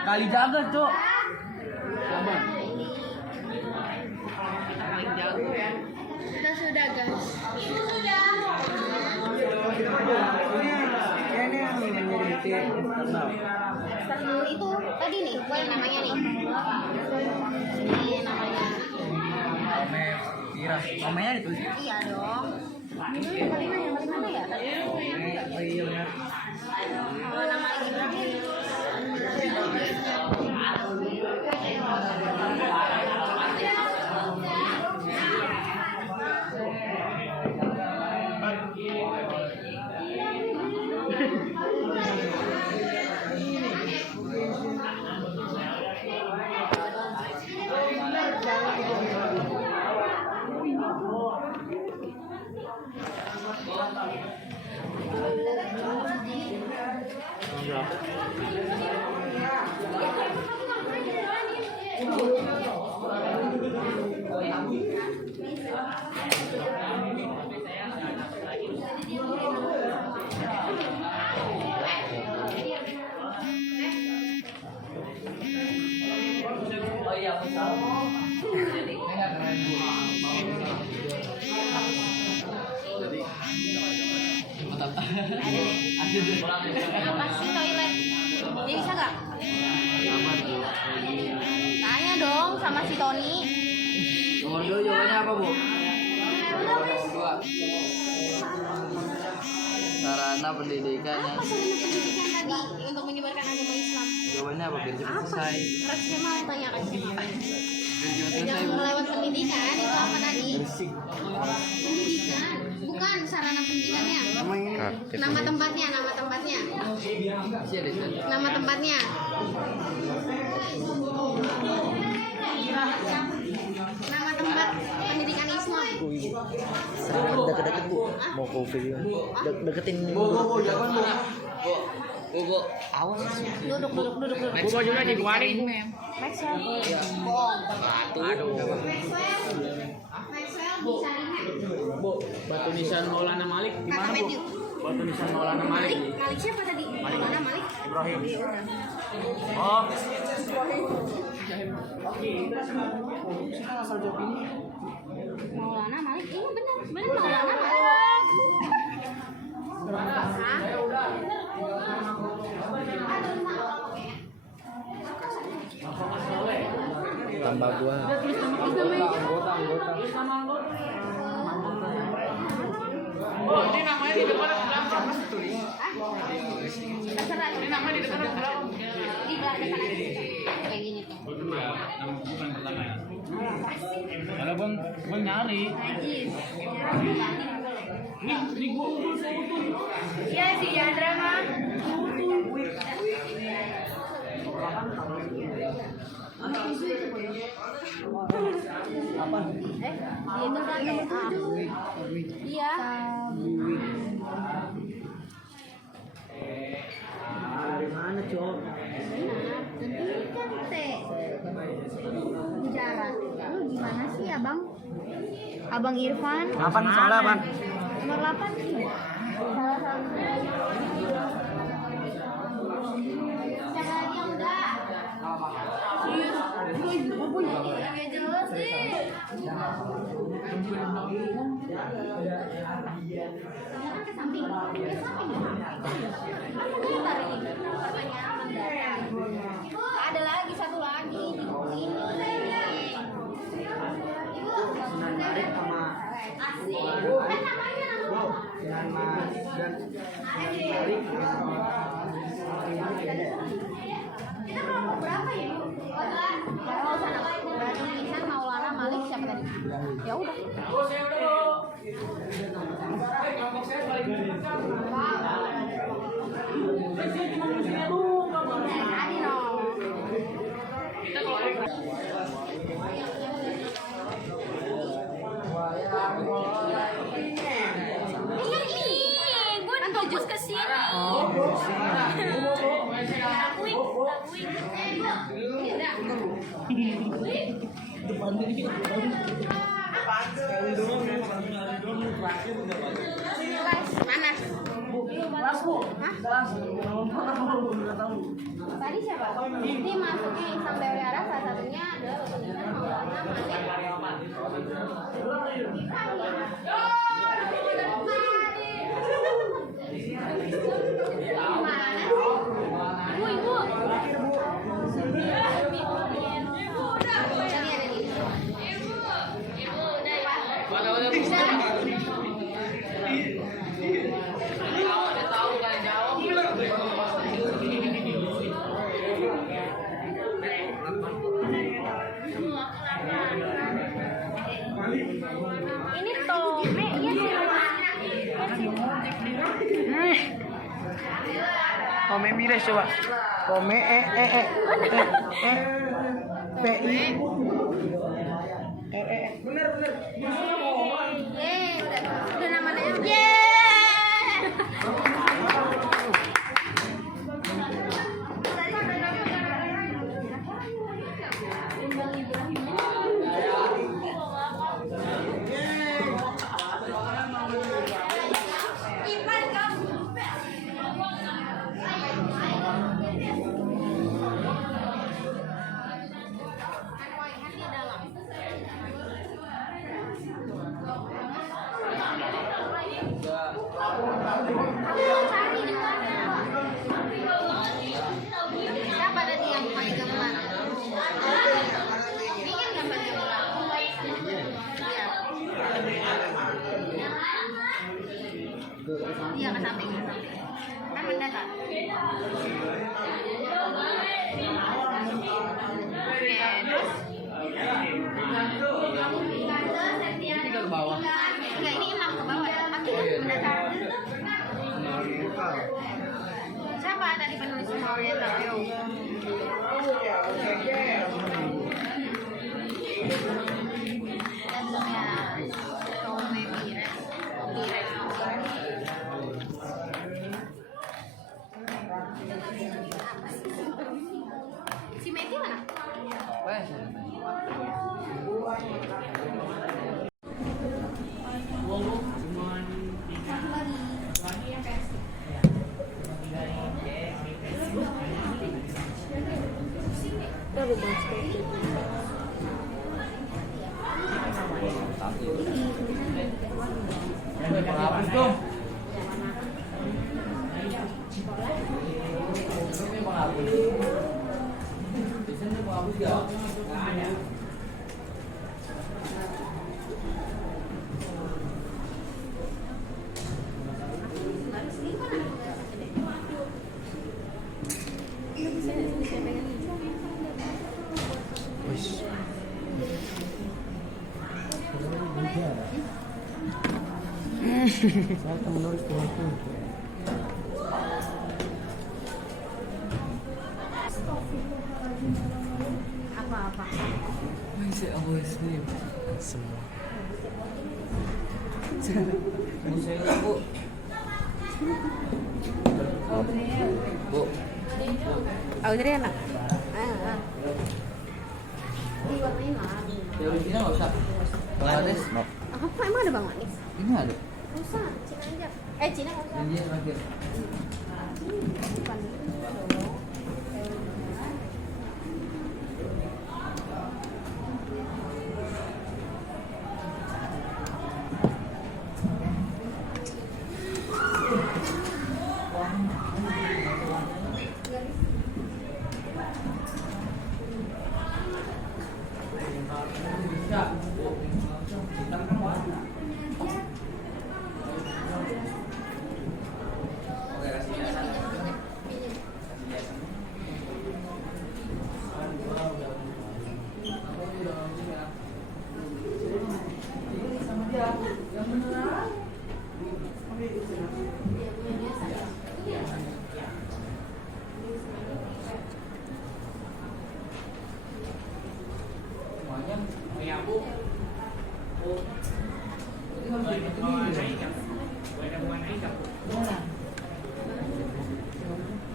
Kali jaga, Cok. Sudah guys. Eksternal itu tadi nih, yang namanya nih. Ini namanya. Namanya itu. Iya dong. Ini yang mana ya? Kalau nama Ibrahim. Apa sih toilet? Dia bisa nggak? Tanya dong sama si Tony. Nomor 2 jawabannya apa, Bu? Dua. Sarana pendidikannya. Apa sarana pendidikan tadi untuk menyebarkan agama Islam? Jawabannya apa? Biar cepat Apa? selesai. Reksnya mau tanya Reksnya. Biar cepat selesai, Jangan Bu. melewat pendidikan itu apa tadi? Bersih. Pendidikan, bukan sarana pendidikannya. Emang ini Nama tempatnya, nama tempatnya. masih ada sih. Nama tempatnya. Nama tempat pendidikan Islam. Deket-deket Bu, mau kopi deketin Bu, jangan, Bu. Bu, awas. Duduk. Bu, bajunya dikeluarin. Maxwell. Aduh. Maxwell dicarinya. Bu, batu nisan Maulana Malik di mana, Bu? Batu nisan Maulana Malik. Malik siapa tadi? Mana Malik? Ibrahim. Oh. Kita asal jawab ini. Maulana Malik. Ini benar Maulana Malik. tambah gua. Anggota. di depan atau belakang? Terserah. Ini namanya di depan atau belakang? Di belakang aja. Kayak gini tuh. Bukan pertama ya. Kalau bang nyari. Najis. Ini gua Iya si Yandra mah. Itu kan iya. Dari mana, Cok? Ini kan teh. Jarak. Lu gimana sih, Abang? Abang Irfan? Kapan soalnya, Bang? Nomor 8 sih. Salah satu. Jangan lagi yang udah. Ya jelas sih. Jangan ke samping. Ke samping. Apa dia tarik? Pertanyaan mendadak. Ada lagi satu lagi di ini. Narik sama Asik. Kan namanya dengan Mas dan narik kita kelompok berapa ya? Oh, sana. Berarti Ihsan, Maulana, Malik, siapa tadi? Ya udah. Tadi dong. Gue fokus ke sini. Mana? Tadi siapa? Ini masuknya Ihsan Beliara, salah satunya adalah Ihsan Maulana Malik. Ibu. Ini Tome ya. Kome Mires coba. Kome PI. Bener. Udah namanya. Siapa tadi yang pakai gambar? Ini kan gambar-gambar. Iya, ke samping. Kan mendatar. Oke, terus ini ke bawah. enggak, ini emang ke bawah ya. Tapi mendatar. Siapa tadi penulis Oriental View? Dan belum ya. Tome Mires. Si Meti mana? Penghapus dong. Saya akan menulis tulisan. Apa-apa? Masih always sleep. Semua. Musiknya bu. Bu. Audrena. Diwarnain lah. Yang Cina nggak usah. Bangladesh. Apa emang ada Bang Manis? Ini ada. Nggak usah, Cina aja. Cina nggak usah. India terakhir. Bukan.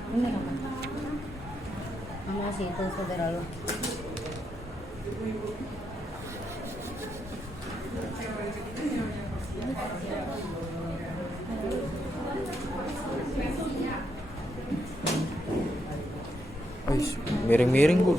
Ini apa? Mama sih itu saudara lu. Miring-miring bu.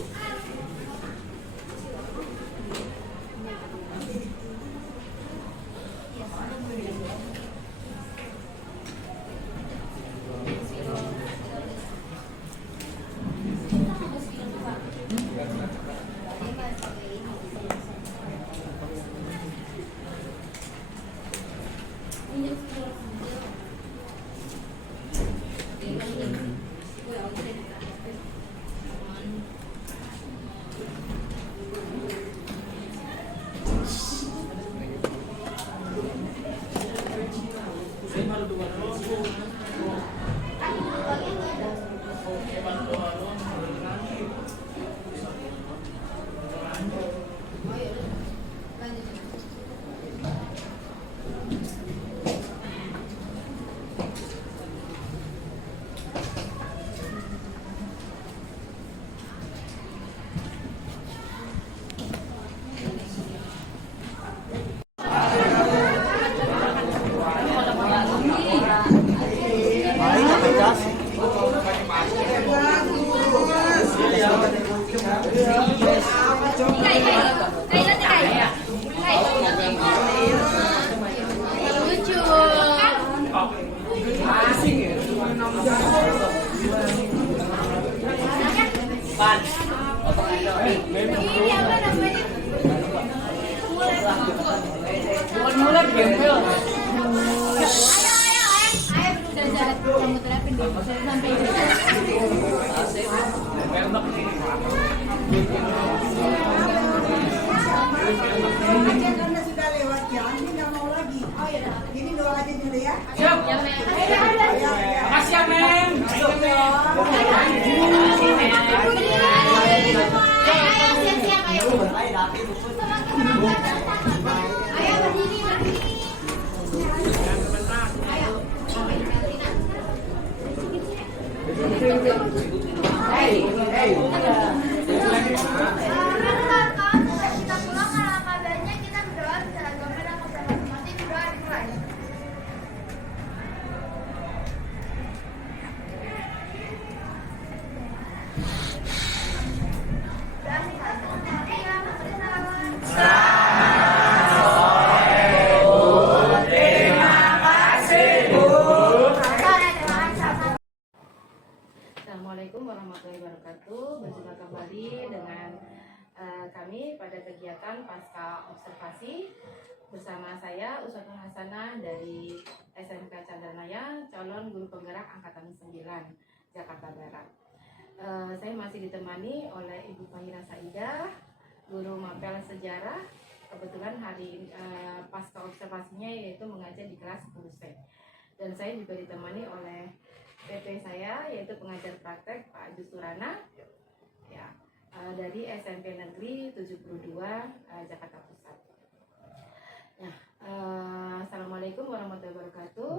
Karena sudah lewat jam, ini nggak mau lagi. Oh iya, ini doa aja dulu ya. Makasih ya, Mem. Kita pulang kalau kabarnya kita berdoa bisa agama dan kesehatan mati berdoa di kelas. Assalamualaikum warahmatullahi wabarakatuh. Berjumpa kembali dengan kami pada kegiatan pasca observasi bersama saya Uswatun Hasanah dari SMK Chandranaya, calon guru penggerak angkatan 9 Jakarta Barat. Saya masih ditemani oleh Ibu Fahira Saidah, guru mapel sejarah kebetulan hari pasca observasinya yaitu mengajar di kelas 10C, dan saya juga ditemani oleh PP saya yaitu pengajar praktek Pak Justurana ya, dari SMP Negeri 72 Jakarta Pusat. Nah, assalamualaikum warahmatullahi wabarakatuh.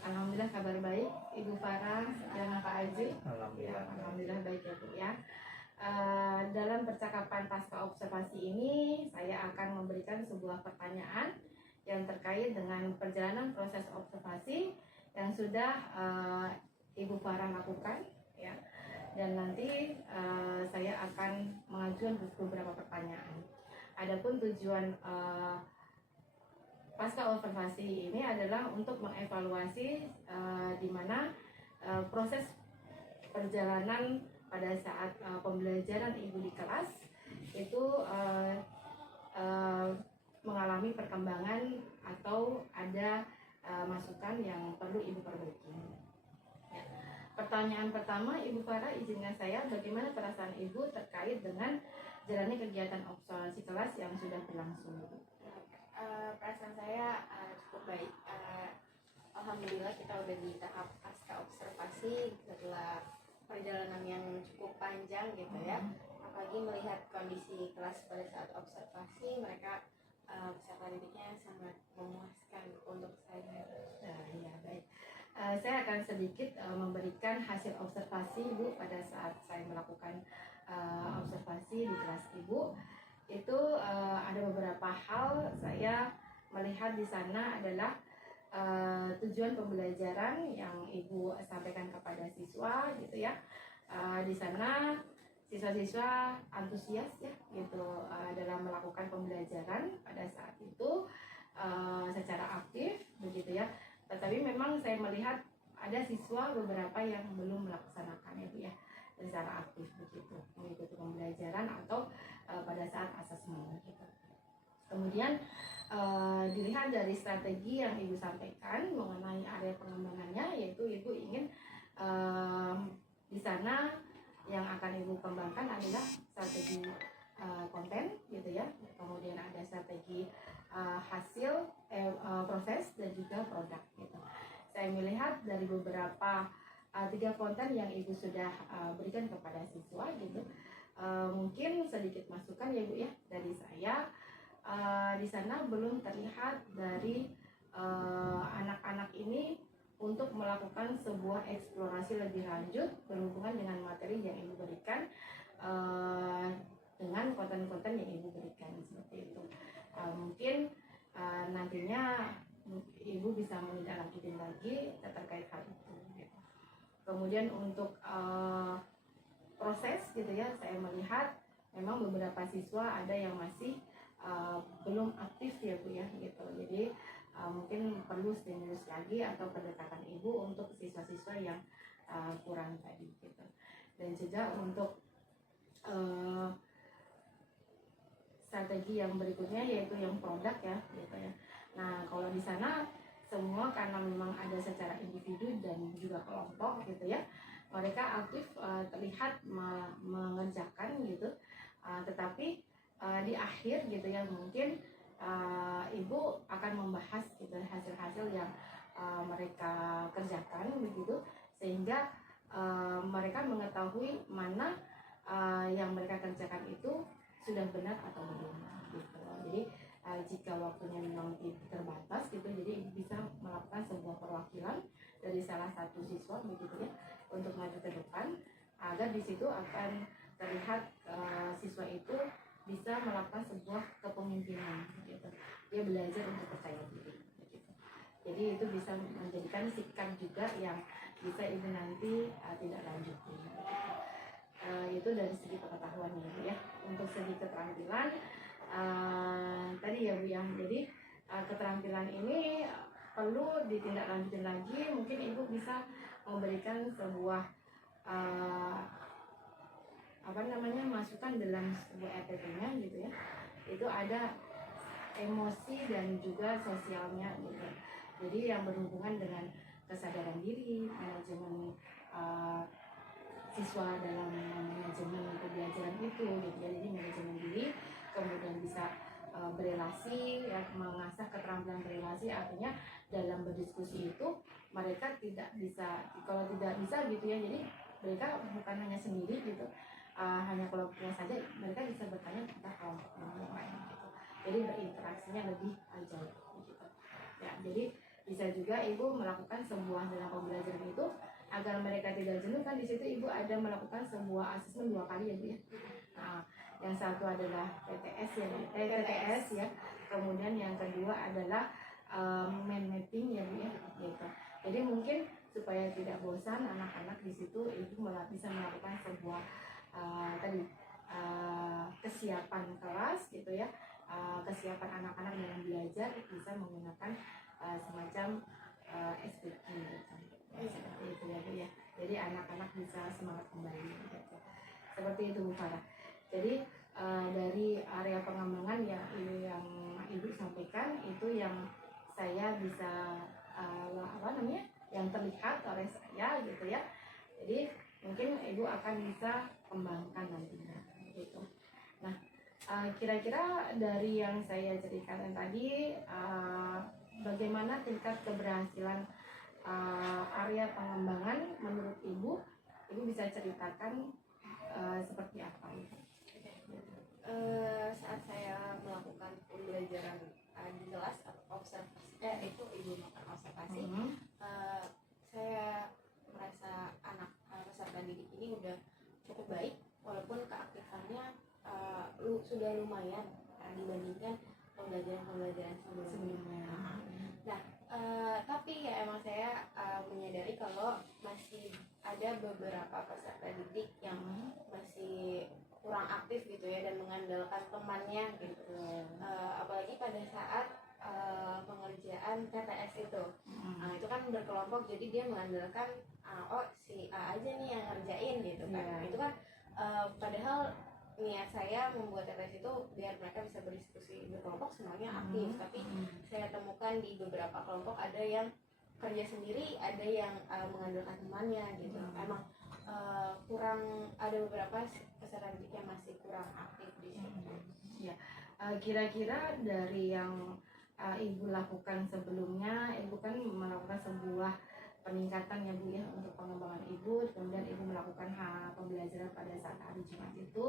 Alhamdulillah kabar baik Ibu Farah dan Pak Aji. Alhamdulillah baik ya Bu ya. Dalam percakapan pasca observasi ini saya akan memberikan sebuah pertanyaan yang terkait dengan perjalanan proses observasi yang sudah Ibu Farah lakukan ya, dan nanti saya akan mengajukan beberapa pertanyaan. Adapun tujuan pasca observasi ini adalah untuk mengevaluasi di mana proses perjalanan pada saat pembelajaran Ibu di kelas itu mengalami perkembangan atau ada masukan yang perlu Ibu perbaiki. Ya. Pertanyaan pertama, Ibu Farah, izinkan saya bagaimana perasaan Ibu terkait dengan jalannya kegiatan observasi kelas yang sudah berlangsung? Perasaan saya cukup baik. Alhamdulillah kita udah di tahap pasca observasi setelah perjalanan yang cukup panjang gitu ya. Apalagi melihat kondisi kelas pada saat observasi, mereka peserta didiknya sangat memuaskan untuk saya. Nah, ya baik. Saya akan sedikit memberikan hasil observasi Ibu pada saat saya melakukan observasi di kelas Ibu. Itu ada beberapa hal saya melihat di sana adalah tujuan pembelajaran yang Ibu sampaikan kepada siswa gitu ya. Di sana siswa-siswa antusias ya gitu dalam melakukan pembelajaran pada saat itu secara aktif begitu ya. Tetapi memang saya melihat ada siswa beberapa yang belum melaksanakan itu ya secara aktif begitu mengikuti pembelajaran atau pada saat asesmen gitu. Kemudian dilihat dari strategi yang Ibu sampaikan mengenai area pengembangannya, yaitu Ibu ingin di sana yang akan Ibu kembangkan adalah strategi konten gitu ya, kemudian ada strategi hasil proses dan juga produk gitu. Saya melihat dari beberapa 3 konten yang Ibu sudah berikan kepada siswa gitu, mungkin sedikit masukan ya Bu ya dari saya. Di sana belum terlihat dari anak-anak ini untuk melakukan sebuah eksplorasi lebih lanjut berhubungan dengan materi yang Ibu berikan dengan konten-konten yang Ibu berikan seperti itu. Mungkin nantinya Ibu bisa menindaklanjuti lagi terkait hal itu. Gitu. Kemudian untuk proses gitu ya, saya melihat memang beberapa siswa ada yang masih belum aktif ya Bu ya gitu. Jadi mungkin perlu stimulus lagi atau pendekatan Ibu untuk siswa-siswa yang kurang tadi gitu. Dan juga untuk strategi yang berikutnya yaitu yang produk ya gitu ya. Nah, kalau di sana semua karena memang ada secara individu dan juga kelompok gitu ya. Mereka aktif terlihat mengerjakan gitu. Tetapi di akhir gitu ya mungkin Ibu akan membahas gitu hasil-hasil yang mereka kerjakan begitu, sehingga mereka mengetahui mana yang mereka kerjakan itu sudah benar atau belum gitu. Jadi jika waktunya memang terbatas gitu, jadi Ibu bisa melakukan sebuah perwakilan dari salah satu siswa begitu ya untuk maju ke depan agar di situ akan terlihat siswa itu bisa melakukan sebuah kepemimpinan gitu. Dia belajar untuk percaya diri gitu. Jadi itu bisa menjadikan sikap juga yang bisa Ibu nanti tidak lanjuti gitu. Itu dari segi pengetahuannya Bu ya. Untuk segi keterampilan tadi ya Bu ya. Jadi keterampilan ini perlu ditindaklanjuti lagi. Mungkin Ibu bisa memberikan sebuah masukan dalam sebuah RPP-nya gitu ya. Itu ada emosi dan juga sosialnya gitu. Jadi yang berhubungan dengan kesadaran diri, manajemen siswa dalam manajemen pembelajaran itu gitu ya. Jadi manajemen diri kemudian bisa berelasi, ya, mengasah keterampilan berelasi. Artinya dalam berdiskusi itu mereka tidak bisa, kalau tidak bisa gitu ya, jadi mereka bukan hanya sendiri gitu, hanya kelompoknya saja, mereka bisa bertanya kepada kelompok yang lain gitu. Jadi berinteraksinya lebih jauh gitu. Ya, jadi bisa juga ibu melakukan sebuah dalam pembelajaran itu agar mereka tidak jenuh, kan di situ ibu ada melakukan sebuah asesmen 2 kali ya bu ya. Nah, yang satu adalah PTS ya, PTS ya. Kemudian yang kedua adalah mind mapping ya bu ya. Gitu. Jadi mungkin supaya tidak bosan anak-anak di situ ibu bisa melakukan sebuah kesiapan kelas gitu ya. Kesiapan anak-anak dalam belajar bisa menggunakan semacam SPP gitu. Seperti itu ya Bu ya. Jadi anak-anak bisa semangat kembali gitu. Seperti itu Bu Farah. Jadi dari area pengembangan yang Ibu sampaikan itu yang saya bisa yang terlihat oleh saya gitu ya. Jadi mungkin Ibu akan bisa kembangkan nantinya gitu. Nah, kira-kira dari yang saya ceritakan tadi, bagaimana tingkat keberhasilan area pengembangan menurut Ibu? Ibu bisa ceritakan seperti apa? Saat saya melakukan pembelajaran di kelas atau observasi, itu ibu melakukan observasi, saya merasa anak peserta didik ini udah cukup baik, walaupun keaktifannya sudah lumayan dibandingkan pembelajaran sebelumnya. Nah, tapi ya emang saya menyadari kalau masih ada beberapa peserta didik yang masih kurang aktif gitu ya, dan mengandalkan temannya gitu. Apalagi pada saat pengerjaan TTS itu, itu kan berkelompok, jadi dia mengandalkan si A aja nih yang ngerjain gitu kan. Itu kan padahal niat saya membuat TTS itu biar mereka bisa berdiskusi berkelompok semuanya aktif, tapi saya temukan di beberapa kelompok ada yang kerja sendiri, ada yang mengandalkan temannya gitu. Emang kurang, ada beberapa peserta didik yang masih kurang aktif di situ. Ya, kira-kira dari yang Ibu lakukan sebelumnya, Ibu kan melakukan sebuah peningkatan ya Bu ya untuk pengembangan Ibu, kemudian Ibu melakukan pembelajaran pada saat hari Jumat itu,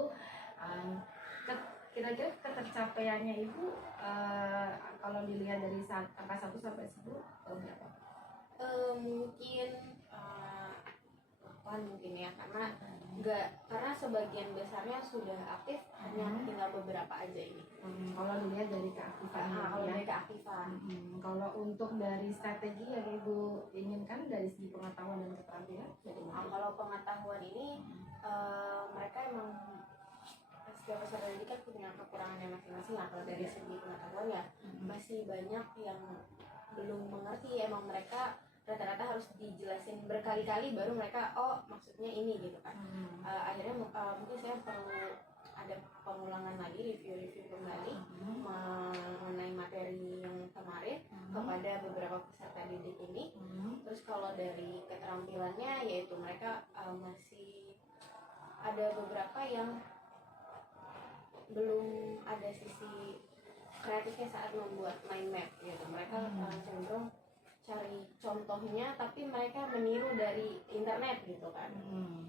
kira-kira ketercapaiannya Ibu kalau dilihat dari angka 1 sampai 10 berapa? Mungkin 8 mungkin ya, karena sebagian besarnya sudah aktif, hanya tinggal beberapa aja ini. Kalau dilihat dari keaktifan, dari keaktifan. Kalau untuk dari strategi yang Ibu inginkan dari segi pengetahuan dan keterampilan, kalau pengetahuan ini mereka emang setiap peserta didik kan punya kekurangannya masing-masing. Kalau dari segi pengetahuan ya masih banyak yang belum mengerti. Emang mereka rata-rata harus dijelasin berkali-kali baru mereka maksudnya ini gitu kan. Akhirnya mungkin saya perlu ada pengulangan lagi, review kembali mengenai materi yang kemarin kepada beberapa peserta didik ini. Terus kalau dari keterampilannya, yaitu mereka masih ada beberapa yang belum ada sisi kreatifnya saat membuat mind map gitu. Mereka cenderung cari contohnya, tapi mereka meniru dari internet gitu kan.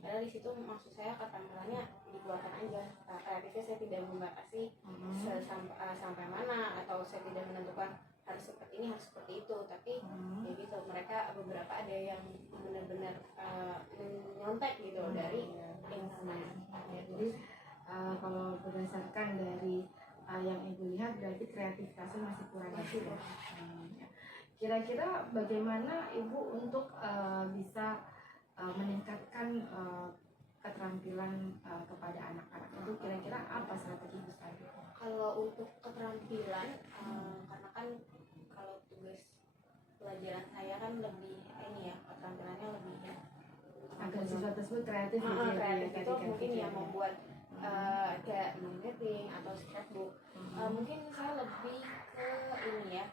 Padahal di situ maksud saya keterampilannya dikeluarkan aja. Kreatifnya saya tidak membatasi sampai mana, atau saya tidak menentukan harus seperti ini, harus seperti itu. Tapi ya gitu, mereka beberapa ada yang benar-benar menyontek gitu dari internet. Jadi kalau berdasarkan dari yang Ibu lihat, berarti kreativitasnya masih kurang. Kira-kira bagaimana Ibu untuk bisa meningkatkan keterampilan kepada anak-anak itu, kira-kira apa strategi Ibu tadi? Kalau untuk keterampilan, karena kan kalau tugas pelajaran saya kan lebih ini ya, keterampilannya lebih ya agar siswa tersebut kreatif. Kreatif itu mungkin yang membuat kayak mapping atau scrapbook. Mungkin saya lebih ke ini ya,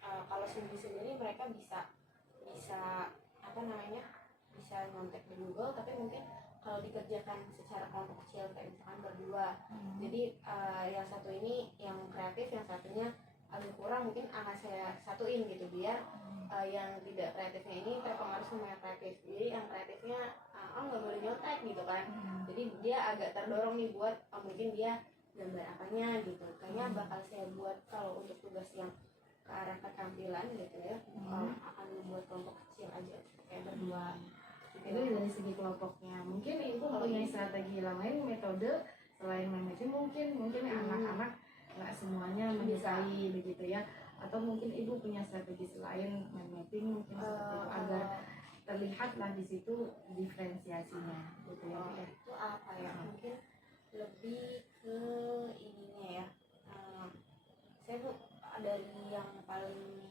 kalau sendiri mereka bisa apa namanya, bisa nyontek di Google, tapi mungkin kalau dikerjakan secara kelompok kecil kayak misalkan berdua. Jadi yang satu ini yang kreatif, yang satunya agak kurang, mungkin akan saya satuin gitu biar yang tidak kreatifnya ini terpengaruh sama yang kreatif. Jadi yang kreatifnya nggak boleh nyontek gitu kan. Jadi dia agak terdorong nih buat mungkin dia gambar apanya gitu. Kayaknya bakal saya buat kalau untuk tugas yang ke arah keterampilan gitu ya, akan membuat kelompok kecil aja kayak berdua. Itu dari segi kelompoknya. Mungkin ibu punya strategi lain, metode selain memacing, mungkin anak-anak nggak semuanya menyukai begitu ya, atau mungkin ibu punya strategi selain mapping mungkin seperti itu agar terlihatlah di situ diferensiasinya gitu ya. Itu apa ya, mungkin lebih ke ininya ya, saya tuh dari yang paling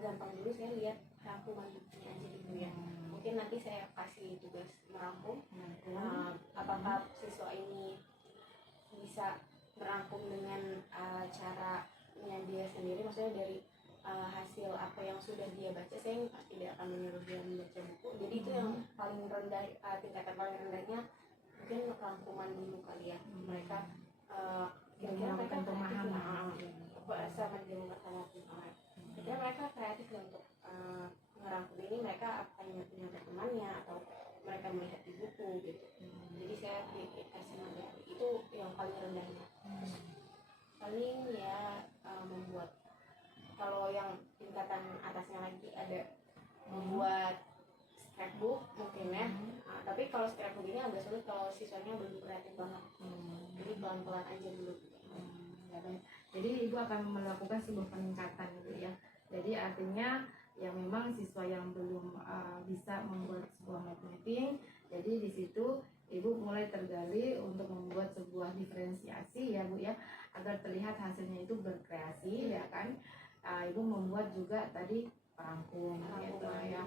gampang dulu saya lihat rangkuman bukunya aja gitu ya. Mungkin nanti saya kasih tugas merangkum, apakah siswa ini bisa merangkum dengan caranya dia sendiri, maksudnya dari hasil apa yang sudah dia baca. Saya tidak akan menyuruh dia membaca buku, jadi itu yang paling rendah, tingkatan paling rendahnya mungkin rangkuman dulu kali ya. Mereka kira-kira mereka pemahaman sama dia sama pemahaman. Kira mereka kreatif ya untuk ngerangkum ini, mereka akan punya temannya atau mereka melihat di buku gitu. Jadi saya kasih materi itu yang paling rendahnya. Paling ya membuat, kalau yang tingkatan atasnya lagi ada membuat scrapbook mungkin ya. Tapi kalau scrapbook ini agak sulit kalau siswanya belum kreatif banget. Jadi pelan-pelan aja dulu. Ya, baik. Jadi ibu akan melakukan sebuah peningkatan gitu ya. Jadi artinya yang memang siswa yang belum bisa membuat sebuah mapping, jadi di situ ibu mulai tergali untuk membuat sebuah diferensiasi ya Bu ya, agar terlihat hasilnya itu berkreasi ya kan. Ibu membuat juga tadi perangkum gitu ya.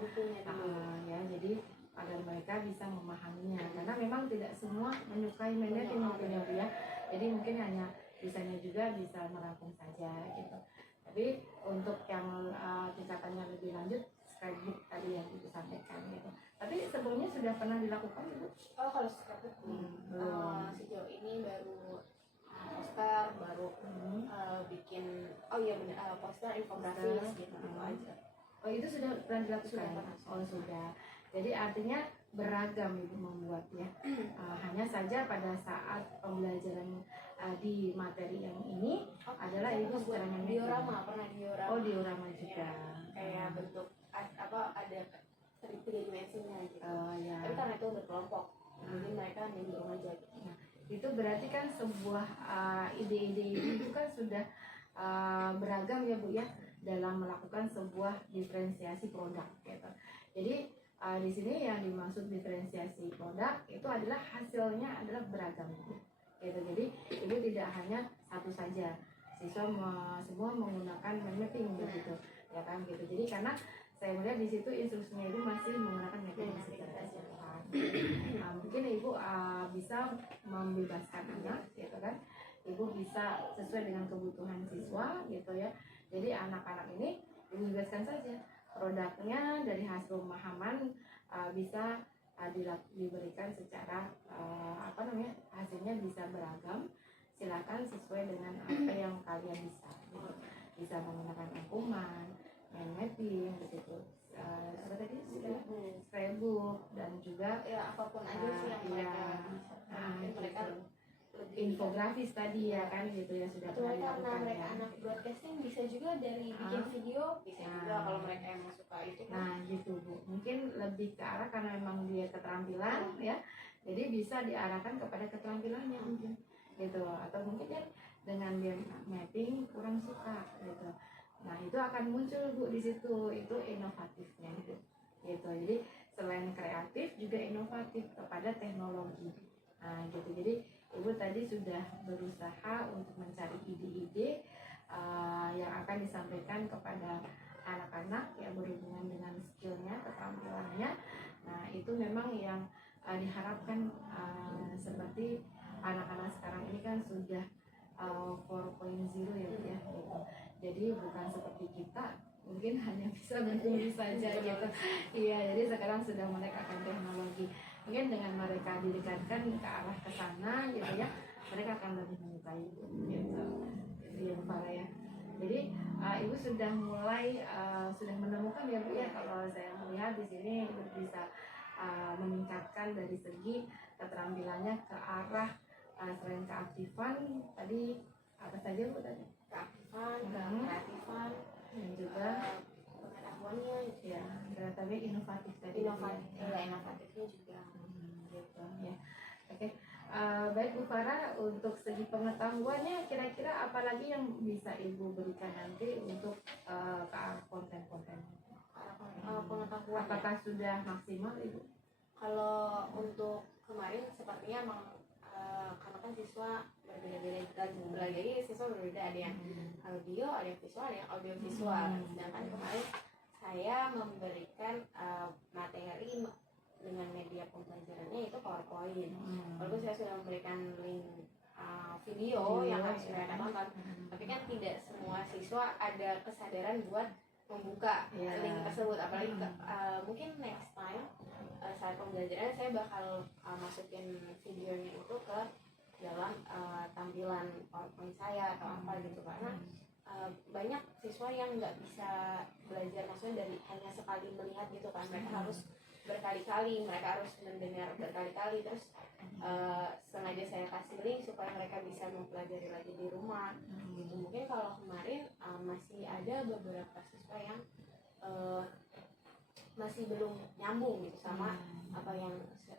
Ya jadi agar mereka bisa memahaminya, karena memang tidak semua menyukai mapping mungkin ya Bu ya. Jadi mungkin hanya bisanya juga bisa merangkum saja gitu. Tapi untuk yang tingkatannya lebih lanjut, scrapbook tadi yang Ibu sampaikan gitu. Tapi sebelumnya sudah pernah dilakukan Ibu? Oh, kalau scrapbook sejauh ini baru poster, baru bikin poster infografis gitu aja. Oh, itu sudah pernah dilakukan? Sudah pernah. Oh, sudah. Jadi artinya beragam Ibu membuat ya. Hanya saja pada saat pembelajaran di materi yang ini adalah Ibu secara diorama, pernah diorama. Oh, diorama juga. Kayak bentuk ada 3 dimensinya gitu. Ya. Tapi karena itu berkelompok, jadi mereka mendorong aja gitu. Nah, itu berarti kan sebuah ide-ide itu kan sudah beragam ya Bu ya, dalam melakukan sebuah diferensiasi produk gitu. Jadi di sini yang dimaksud diferensiasi produk itu adalah hasilnya adalah beragam gitu. Jadi Ibu tidak hanya satu saja, siswa semua menggunakan mapping begitu ya kan gitu. Jadi karena saya melihat di situ instruksinya Ibu masih menggunakan mapping secara keseluruhan. Mungkin Ibu bisa membebaskan anak gitu kan. Ibu bisa sesuai dengan kebutuhan siswa gitu ya. Jadi anak-anak ini Ibu bebaskan saja, produknya dari hasil pemahaman bisa diberikan secara hasilnya bisa beragam. Silakan sesuai dengan apa yang kalian bisa gitu. Bisa menggunakan rangkuman, mapping begitu, apa tadi scrapbook, dan juga ya apapun aja sih yang mereka infografis tadi ya kan gitu ya, sudah atau pernah karena dilakukan mereka ya. anak broadcasting bisa juga dari bikin video, bisa juga kalau mereka yang suka itu kan. Nah gitu Bu, mungkin lebih ke arah karena memang dia keterampilan ya, jadi bisa diarahkan kepada keterampilannya mungkin gitu, atau mungkin ya dengan dia mapping kurang suka gitu. Nah itu akan muncul Bu di situ, itu inovatifnya gitu. Jadi selain kreatif juga inovatif kepada teknologi. Nah gitu, jadi Ibu tadi sudah berusaha untuk mencari ide-ide yang akan disampaikan kepada anak-anak yang berhubungan dengan skillnya, keterampilannya. Nah itu memang yang diharapkan, seperti anak-anak sekarang ini kan sudah 4.0 ya Bu ya gitu. Jadi bukan seperti kita mungkin hanya bisa bertulis saja gitu. Iya, jadi sekarang sudah melek akan teknologi. mungkin dengan mereka didekatkan ke arah ke sana gitu ya, mereka akan lebih menyukai itu gitu. Jadi ya Bu Farah ya. Jadi Ibu sudah mulai sudah menemukan ya Bu ya, kalau saya melihat di sini Ibu bisa meningkatkan dari segi keterampilannya ke arah selain keaktifan tadi apa saja Bu tadi? Keaktifan, Hmm. kreatifan, Dan juga pengetahuannya, ya tapi inovatif tadi inovatif, ya. inovatifnya juga. Gitu ya. Oke. Baik Bu Farah, untuk segi pengetahuannya kira-kira apa lagi yang bisa Ibu berikan nanti untuk ke arah konten-konten? Pengetahuan. Apakah sudah maksimal Ibu? Kalau untuk kemarin sepertinya emang karena kan siswa berbeda-beda belajarnya, siswa berbeda, ada yang audio, ada yang visual, ada yang audio visual. Sedangkan kemarin saya memberikan materi dengan media pembelajarannya itu PowerPoint. Walaupun saya sudah memberikan link video yang harus mereka tonton, tapi kan tidak semua siswa ada kesadaran buat membuka link tersebut. Apalagi mungkin next time saat pembelajaran saya bakal masukin videonya itu ke dalam tampilan PowerPoint saya atau apa gitu, karena banyak siswa yang nggak bisa belajar maksudnya dari hanya sekali melihat gitu kan, mereka harus berkali-kali, mereka harus mendengar berkali-kali, terus sengaja saya kasih link supaya mereka bisa mempelajari lagi di rumah gitu. Mungkin kalau kemarin masih ada beberapa siswa yang masih belum nyambung gitu sama apa yang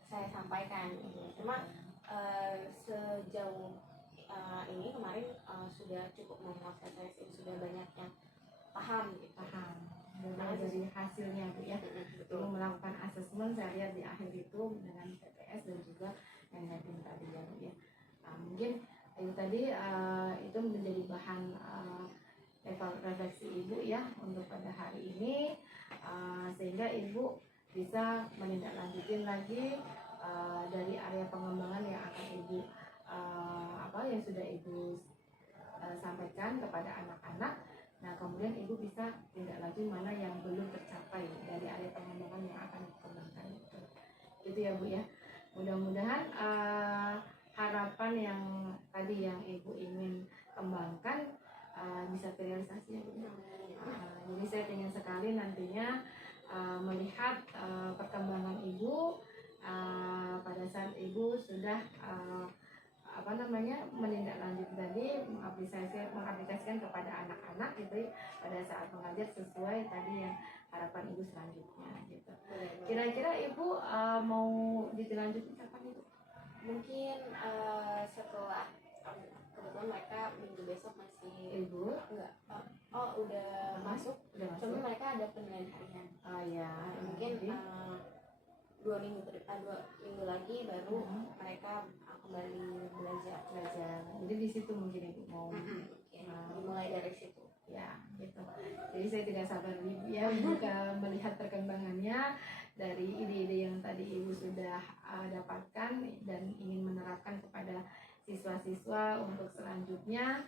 saya sampaikan gitu. Cuma sejauh ini kemarin sudah cukup memuaskan saya sih, sudah banyak yang paham gitu. Dari hasilnya Bu ya. Betul. Melakukan asesmen saya lihat di akhir itu dengan PPS dan juga yang mapping tadi ya Bu ya. Mungkin itu tadi itu menjadi bahan refleksi Ibu ya untuk pada hari ini, sehingga Ibu bisa menindaklanjutin lagi dari area pengembangan yang akan Ibu yang sudah Ibu sampaikan kepada anak-anak. Nah kemudian Ibu bisa tindak lanjut mana yang belum tercapai dari area pengembangan yang akan dikembangkan itu ya Bu ya. Mudah-mudahan harapan yang tadi yang Ibu ingin kembangkan bisa terrealisasi ya Bu. Jadi saya ingin sekali nantinya melihat perkembangan Ibu pada saat Ibu sudah menindaklanjuti tadi, mengaplikasikan kepada anak-anak gitu pada saat mengajar sesuai tadi yang harapan Ibu selanjutnya gitu. Kira-kira Ibu mau dilanjutin kapan Ibu? Mungkin setelah kebetulan mereka minggu besok masih Ibu enggak udah masuk, cuma mereka ada penilaian harian. Oh ya, Mungkin 2 minggu lagi baru mereka kembali belajar. Jadi di situ mungkin Ibu mau Dimulai dari situ. ya gitu. Jadi saya tidak sabar Ibu ya untuk melihat perkembangannya dari ide-ide yang tadi Ibu sudah dapatkan dan ingin menerapkan kepada siswa-siswa untuk selanjutnya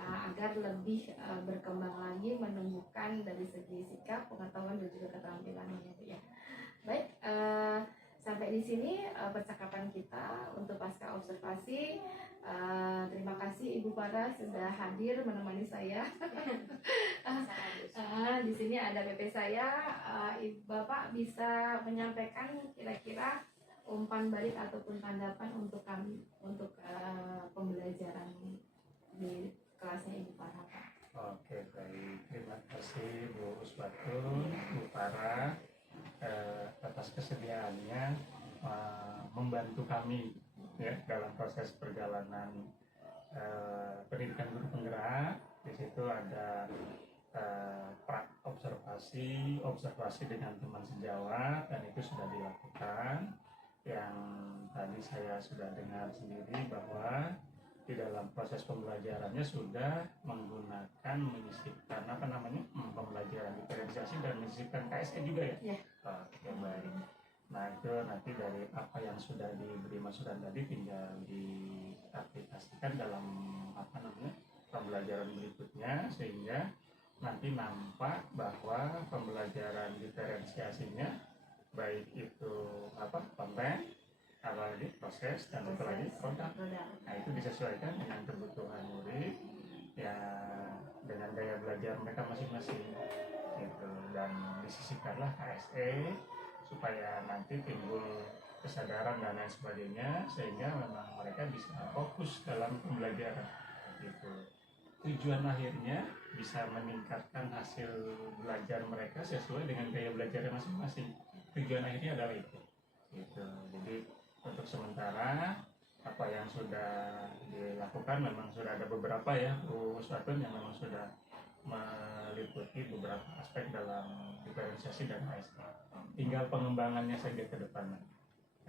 agar lebih berkembang lagi, menumbuhkan dari segi sikap, pengetahuan dan juga keterampilannya Bu ya. Baik, sampai di sini percakapan kita untuk pasca observasi. Terima kasih Ibu Farah sudah hadir menemani saya. Di sini ada BP saya. Bapak bisa menyampaikan kira-kira umpan balik ataupun tanggapan untuk kami untuk pembelajaran di kelasnya Ibu Farah. Oke, baik. Terima kasih Bu Uswatun, Bu Farah atas kesediaannya membantu kami ya dalam proses perjalanan pendidikan guru penggerak. Di situ ada observasi dengan teman sejawat, dan itu sudah dilakukan. Yang tadi saya sudah dengar sendiri bahwa di dalam proses pembelajarannya sudah menggunakan menyisipkan pembelajaran diferensiasi dan menyisipkan KSN juga ya? Ya. Oke, baik. Nah itu nanti dari apa yang sudah diberi masukan tadi tinggal diaplikasikan dalam pembelajaran berikutnya, sehingga nanti nampak bahwa pembelajaran diferensiasinya baik itu konten lagi proses dan satu lagi produk. Nah itu disesuaikan dengan kebutuhan murid ya, dengan gaya belajar mereka masing-masing gitu, dan disisipkanlah KSE supaya nanti timbul kesadaran dan lain sebagainya sehingga memang mereka bisa fokus dalam pembelajaran gitu. Tujuan akhirnya bisa meningkatkan hasil belajar mereka sesuai dengan gaya belajarnya masing-masing. Tujuan akhirnya adalah itu gitu. Jadi untuk sementara apa yang sudah dilakukan memang sudah ada beberapa ya Bu Uswatun yang memang sudah meliputi beberapa aspek dalam diferensiasi dan ASK. Tinggal pengembangannya saja ke depannya.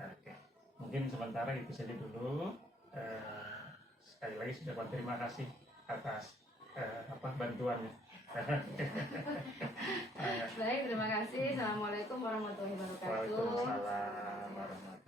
Oke, mungkin sementara itu saja dulu. Sekali lagi sudah terima kasih atas bantuannya. Baik, terima kasih. Assalamualaikum warahmatullahi wabarakatuh. Waalaikumsalam warahmatullahi wabarakatuh.